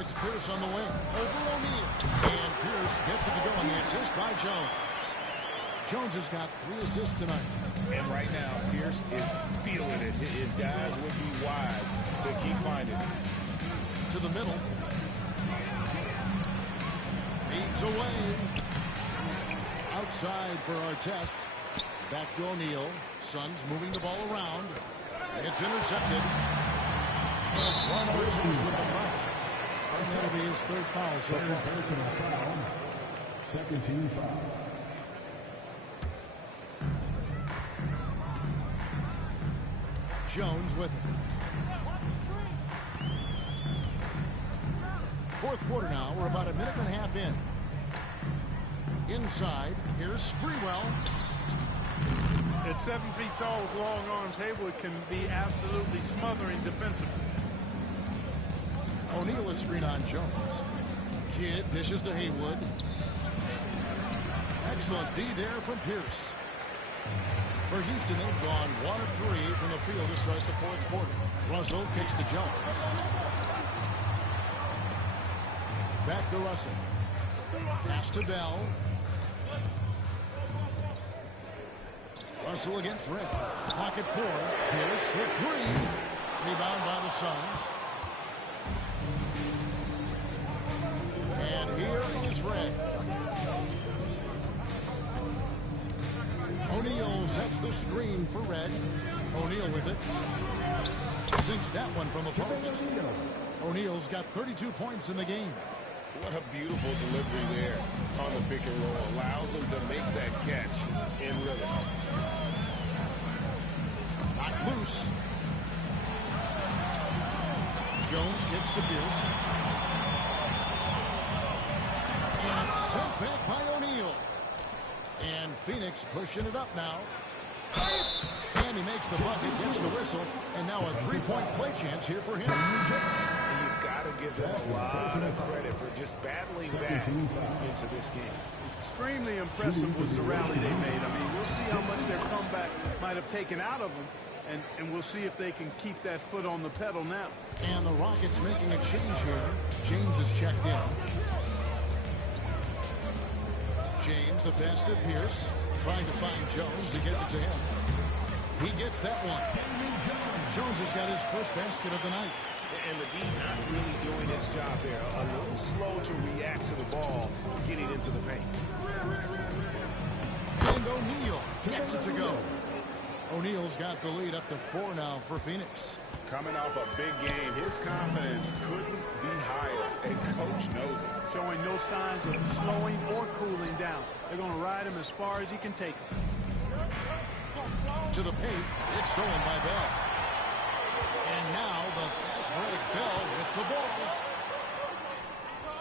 It's Pierce on the wing. Over O'Neal. And Pierce gets it to go on the assist by Jones. Jones has got 3 assists tonight. And right now, Pierce is feeling it. His guys would be wise to keep finding it. To the middle. Feeds away. Outside for Artest. Back to O'Neal. Suns moving the ball around. It's intercepted. And it's Ron Artest with the foul. And that'll be his 3rd foul so far. Personal foul. Second team foul. Jones with it. 4th quarter now. We're about a minute and a half in. Inside. Here's Sprewell. At 7 feet tall with long arms, Haywood can be absolutely smothering defensively. O'Neal is screen on Jones. Kidd dishes to Haywood. Excellent D there from Pierce. For Houston, they've gone 1 of 3 from the field to start the 4th quarter. Russell kicks to Jones. Back to Russell. Pass to Bell. Russell against Red. Pocket 4. Pierce for 3. Rebound by the Suns. And here is Red. O'Neal sets the screen for Red. O'Neal with it. Sinks that one from the post. O'Neal's got 32 points in the game. What a beautiful delivery there on the pick and roll. Allows him to make that catch in rhythm. Knocked loose. Jones gets to Pierce. And sent back by O'Neal. And Phoenix pushing it up now. And he makes the bucket, gets the whistle, and now a 3-point play chance here for him. You've got to give them a lot of credit for just battling back into this game. Extremely impressive was the rally they made. I mean, we'll see how much their comeback might have taken out of them, and we'll see if they can keep that foot on the pedal now. And the Rockets making a change here. James is checked in. James, the pass to Pierce, trying to find Jones. He gets it to him. He gets that one. Jones has got his first basket of the night. And the D not really doing its job there. A little slow to react to the ball getting into the paint. And O'Neal gets it to go. O'Neal's got the lead up to 4 now for Phoenix. Coming off a big game, his confidence couldn't be higher, and coach knows it. Showing no signs of slowing or cooling down. They're going to ride him as far as he can take him. To the paint, it's stolen by Bell. And now the fast break, Bell with the ball.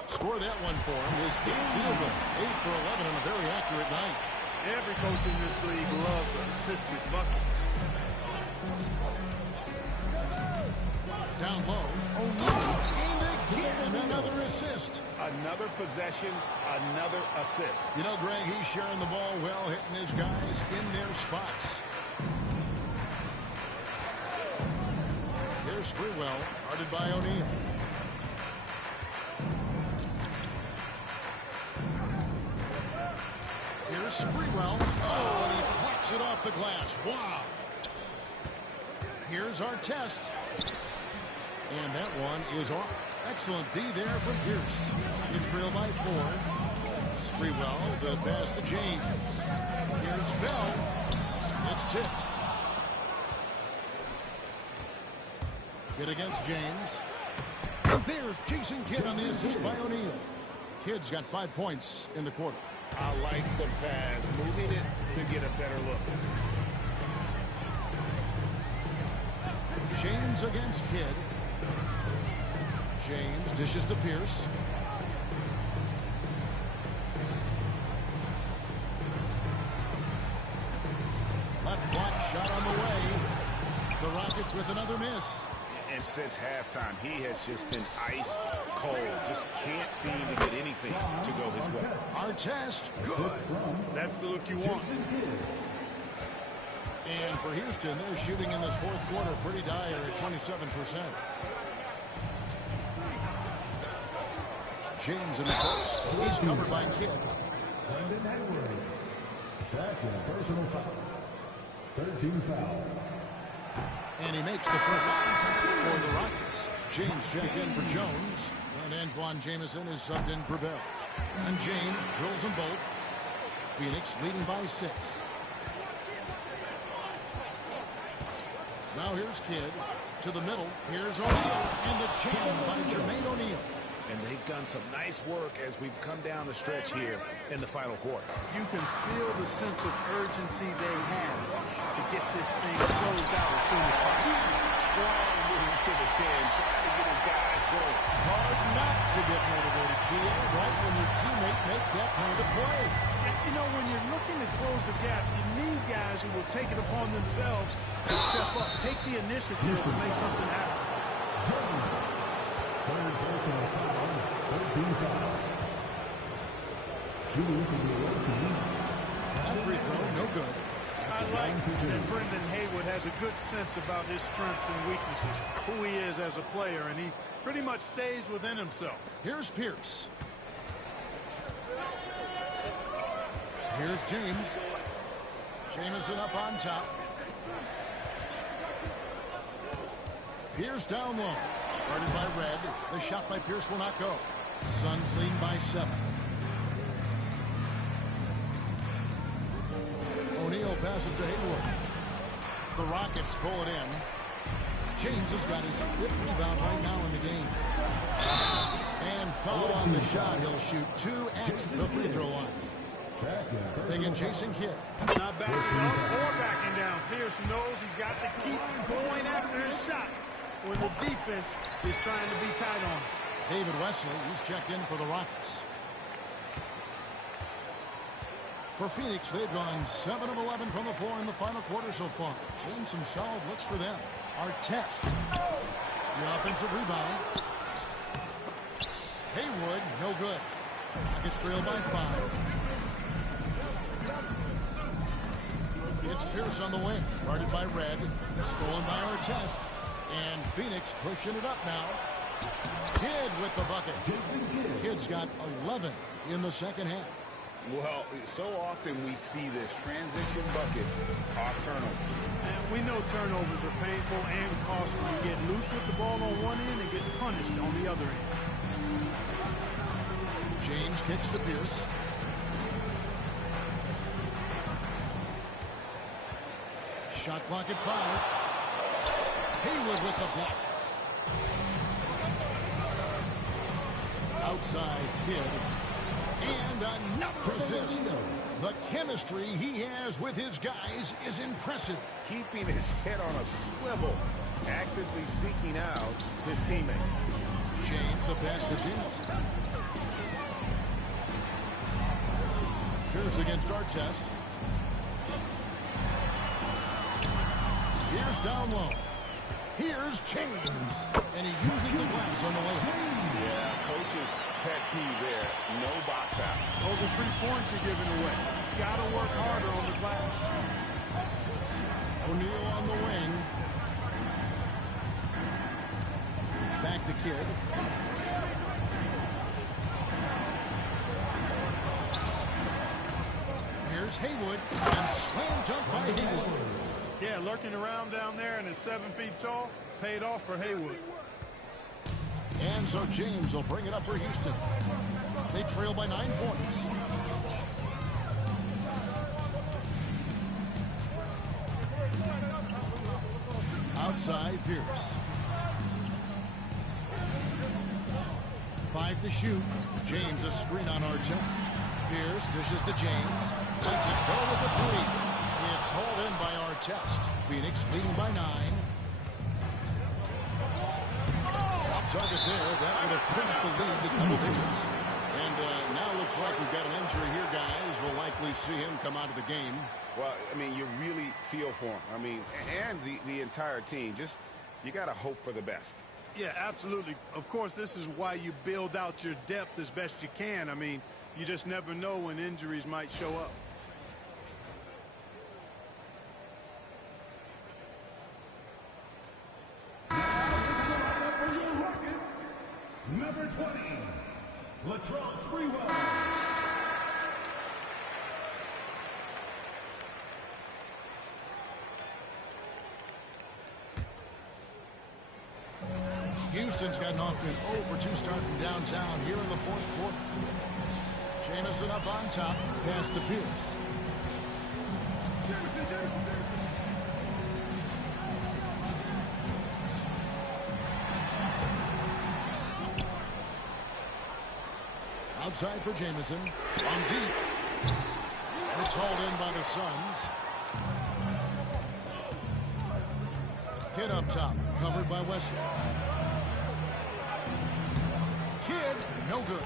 Score that one for him is 8th field goal. 8 for 11 on a very accurate night. Every coach in this league loves assisted buckets. Down low, O'Neal, and again another assist. Another possession, another assist. You know, Greg, he's sharing the ball well, hitting his guys in their spots. Here's Sprewell, guarded by O'Neal. Here's Sprewell. Oh, and he plucks it off the glass. Wow. Here's Artest. And that one is off. Excellent D there from Pierce. It's trailed by 4. Sprewell, the pass to James. Here's Bell. It's tipped. Kidd against James. And there's Jason Kidd on the assist by O'Neal. Kidd's got 5 points in the quarter. I like the pass, moving it to get a better look. James against Kidd. James dishes to Pierce. Left block shot on the way. The Rockets with another miss. And since halftime, he has just been ice cold. Just can't seem to get anything to go his way. Artest, good. That's the look you want. And for Houston, they're shooting in this fourth quarter pretty dire at 27%. James in the post. He's covered by Kidd. Brandon Hayward. Second personal foul. 13 foul. And he makes the first for the Rockets. James checked in for Jones. And Antoine Jamison is subbed in for Bell. And James drills them both. Phoenix leading by 6. Now here's Kidd. To the middle. Here's O'Neal. And the jam by Jermaine O'Neal. And they've done some nice work as we've come down the stretch here in the final quarter. You can feel the sense of urgency they have to get this thing closed out as soon as possible. Strong move to the 10, trying to get his guys going. Hard not to get motivated, Gia, right when your teammate makes that kind of play. You know, when you're looking to close the gap, you need guys who will take it upon themselves to step up, take the initiative to make something happen. Third personal foul. 13 foul. Shooting for the away team. That free throw, no good. I like that Brendan Haywood has a good sense about his strengths and weaknesses, who he is as a player, and he pretty much stays within himself. Here's Pierce. Here's James. Jamison up on top. Pierce down low. Guarded by Red. The shot by Pierce will not go. Suns lead by 7. O'Neal passes to Haywood. The Rockets pull it in. James has got his 5th rebound right now in the game. And foul on the shot. He'll shoot 2 at the free throw line. They get Jason Kidd. Not backing up or backing down. Pierce knows he's got to keep going after his shot when the defense is trying to be tight on him. David Wesley, he's checked in for the Rockets. For Phoenix, they've gone 7 of 11 from the floor in the final quarter so far. Been some solid looks for them. Artest. The offensive rebound. Haywood, no good. Rockets trail by 5. It's Pierce on the wing. Guarded by Red. Stolen by Artest. And Phoenix pushing it up now. Kidd with the bucket. Kidd's got 11 in the second half. Well, so often we see this transition buckets off turnovers. And we know turnovers are painful and costly. You get loose with the ball on one end and get punished on the other end. James kicks to Pierce. Shot clock at 5. Haywood with the block. Outside Kidd. And another assist. The chemistry he has with his guys is impressive. Keeping his head on a swivel, actively seeking out his teammate. James the pass to James. Pierce against Artest. Here's down low. Here's James. And he uses the glass on the layup. Yeah, coach's pet peeve there. No box out. Those are 3 points you're giving away. You got to work harder on the glass. O'Neal on the wing. Back to Kidd. Here's Haywood. And slam dunk by Haywood. Yeah, lurking around down there and at 7 feet tall, paid off for Haywood. And so James will bring it up for Houston. They trail by 9 points. Outside Pierce. 5 to shoot. James a screen on Artest. Pierce dishes to James. Lets it go with the 3. It's hauled in by Artest. Phoenix leading by 9. Off target there. That would have pushed the lead to double digits. And now looks like we've got an injury here, guys. We'll likely see him come out of the game. Well, I mean, you really feel for him. I mean, and the entire team. Just, you got to hope for the best. Yeah, absolutely. Of course, this is why you build out your depth as best you can. I mean, you just never know when injuries might show up. For your Rockets, number 20, Latrell Sprewell. Houston's gotten off to an 0 for 2 start from downtown here in the fourth quarter. Jamison up on top, pass to Pierce. Outside for Jamison. On deep. It's hauled in by the Suns. Kidd up top, covered by Wesley. Kidd, no good.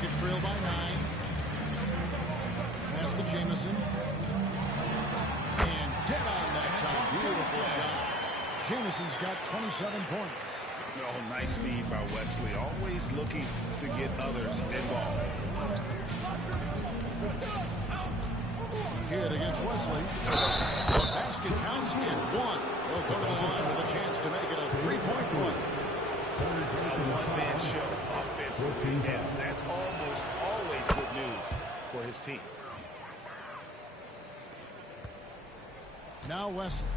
Gets trailed by 9. Pass to Jamison. And dead on that time. Beautiful shot. Jamison's got 27 points. Oh, nice feed by Wesley. Always looking to get others involved. Kidd against Wesley. The basket counts in 1. He'll go to the line with a chance to make it a 3-point play. A one-man show offensively, and that's almost always good news for his team. Now Wesley.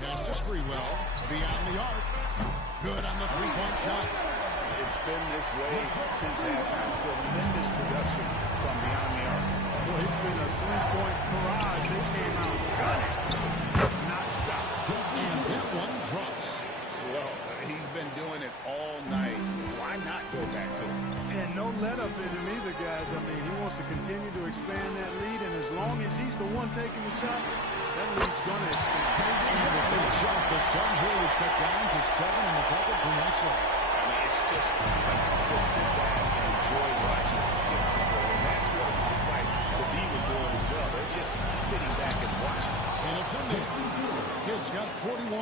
Pass to Sprewell. Beyond the arc. Good on the three-point shot. It's been this way since halftime. Tremendous production from beyond the arc. Well, it's been a three-point barrage. They came out gunning. Not stopped. And that one drops. Well, he's been doing it all night. Why not go back to him? And no let up in him either, guys. I mean, he wants to continue to expand that lead, and as long as he's the one taking the shot, that lead's going to expand. And the big shot, the Suns lead is cut down to 7 in the bucket from Wesley. I mean, it's just fun to sit back and enjoy watching. And that's what it looked like the D was doing as well. They're just sitting back and watching. And it's in there. Kidd's got 41.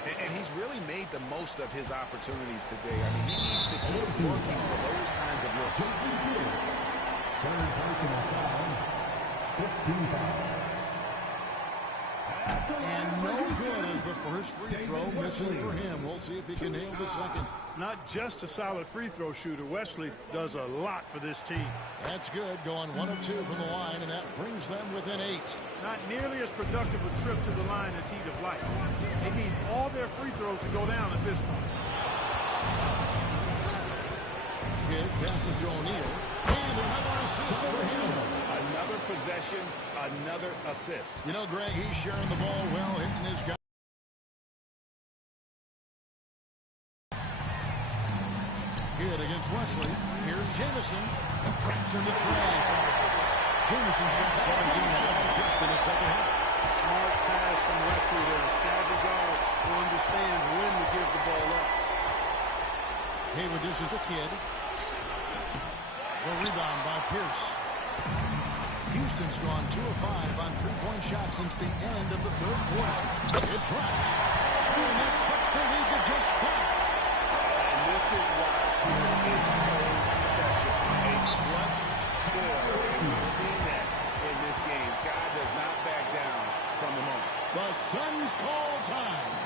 And he's really made the most of his opportunities today. I mean, he needs to keep working for those kinds of looks. Third personal foul. 15 foul. And no good as the first free throw missing for him. We'll see if he can nail the second. Not just a solid free throw shooter. Wesley does a lot for this team. That's good. Going 1 of 2 from the line, and that brings them within 8. Not nearly as productive a trip to the line as he'd have liked. They need all their free throws to go down at this point. Kidd passes to O'Neal. And another assist for him. Another possession, another assist. You know, Greg, he's sharing the ball well, hitting his guy. Kidd against Wesley. Here's Jamison. Traps in the tray. Jamison's got 17 now, just in the second half. Smart pass from Wesley there. A savvy guard who understands when to give the ball up. Hayward dishes the Kidd. The rebound by Pierce. Houston's gone 2 of 5 on three-point shots since the end of the third quarter. It drops. And that cuts the lead to just 5. And this is why Pierce is so special. A clutch scorer. And we've seen that in this game. God does not back down from the moment. The Suns call time.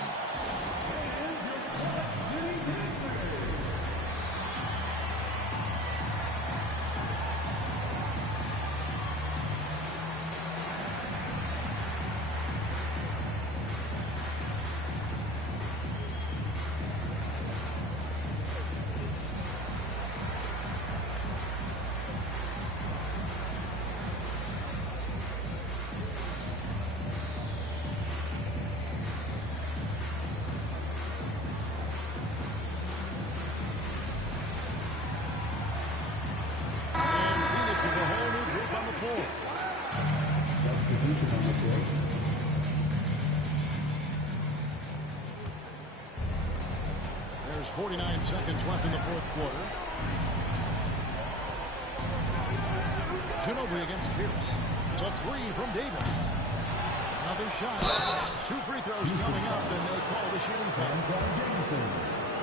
Substitution on the court. There's 49 seconds left in the fourth quarter. Ginobili against Pierce. The three from Davis. Another shot. 2 free throws coming up, and they call the shooting foul.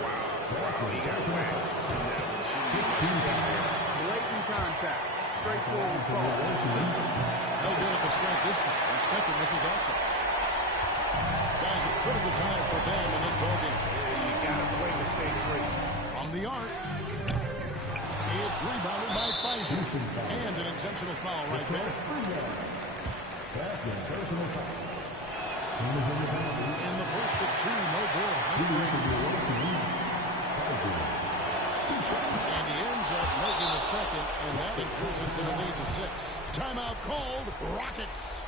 Wow, he got whacked. So that one shouldn't be much there. Blatant contact. Straightforward call. No good at the strike this time. His second misses also. Guys, a critical time for them in this ballgame. You got to play mistake free. On the arc. It's rebounded by Pfizer. And an intentional foul right there. In the first of 2, no good. And he ends up making the second, and that increases their lead to 6. Timeout called. Rockets.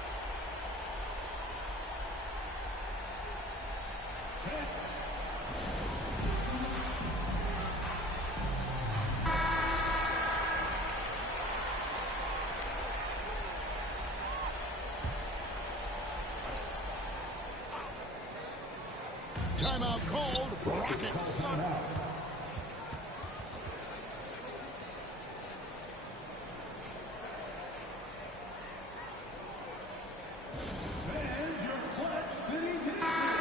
Timeout called. Rockets. And your Clutch City Tennessee.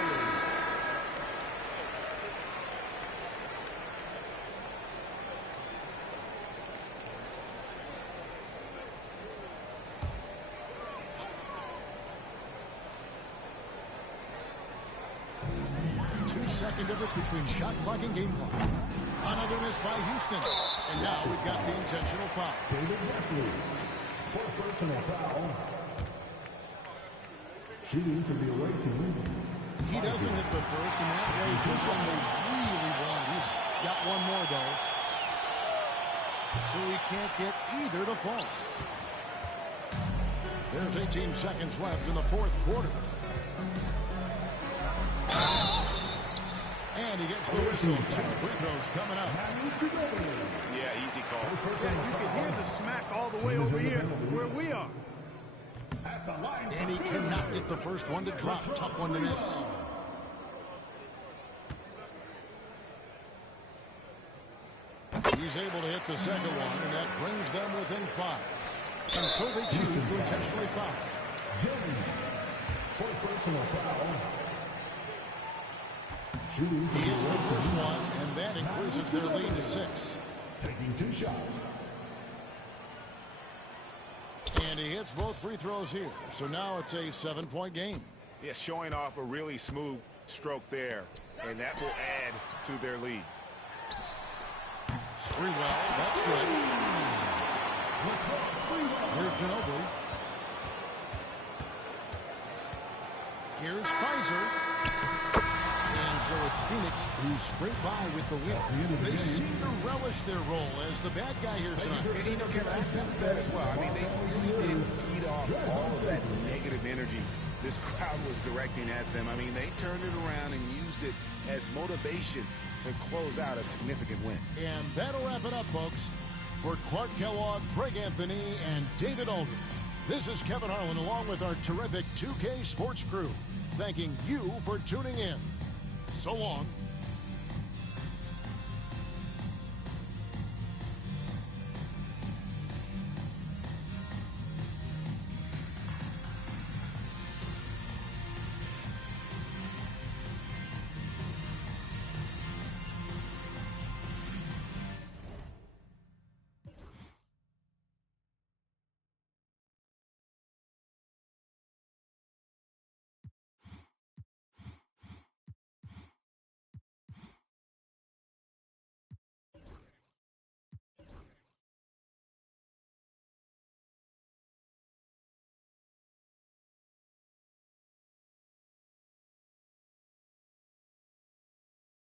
Two-second difference between shot clock and game clock. Another miss by Houston. And now we've got the intentional foul. David Wesley. Fourth personal foul. Shooting from the away team. He doesn't hit the first, and that was his one they really want. He's got one more, though. So he can't get either to fall. There's 18 seconds left in the fourth quarter. And he gets the whistle. 2 free throws coming up. Yeah, easy call. Yeah, you can hear the smack all the way over here where we are. And he cannot get the first one to drop. Tough one to miss. He's able to hit the second one, and that brings them within 5. And so they choose to intentionally foul. Fourth personal foul. He hits the first one, and that increases their lead to 6. Taking 2 shots. And he hits both free throws here. So now it's a 7-point game. Yeah, showing off a really smooth stroke there, and that will add to their lead. Sprewell, that's good. Here's Ginobili. Here's Pfizer. And so it's Phoenix who scraped by with the win. They seem to relish their role as the bad guy here tonight. And you know, Kevin, I sense that as well. I mean, they really did feed off all of that negative energy this crowd was directing at them. I mean, they turned it around and used it as motivation to close out a significant win. And that'll wrap it up, folks. For Clark Kellogg, Greg Anthony, and David Aldridge, this is Kevin Harlan along with our terrific 2K Sports crew, thanking you for tuning in. So long.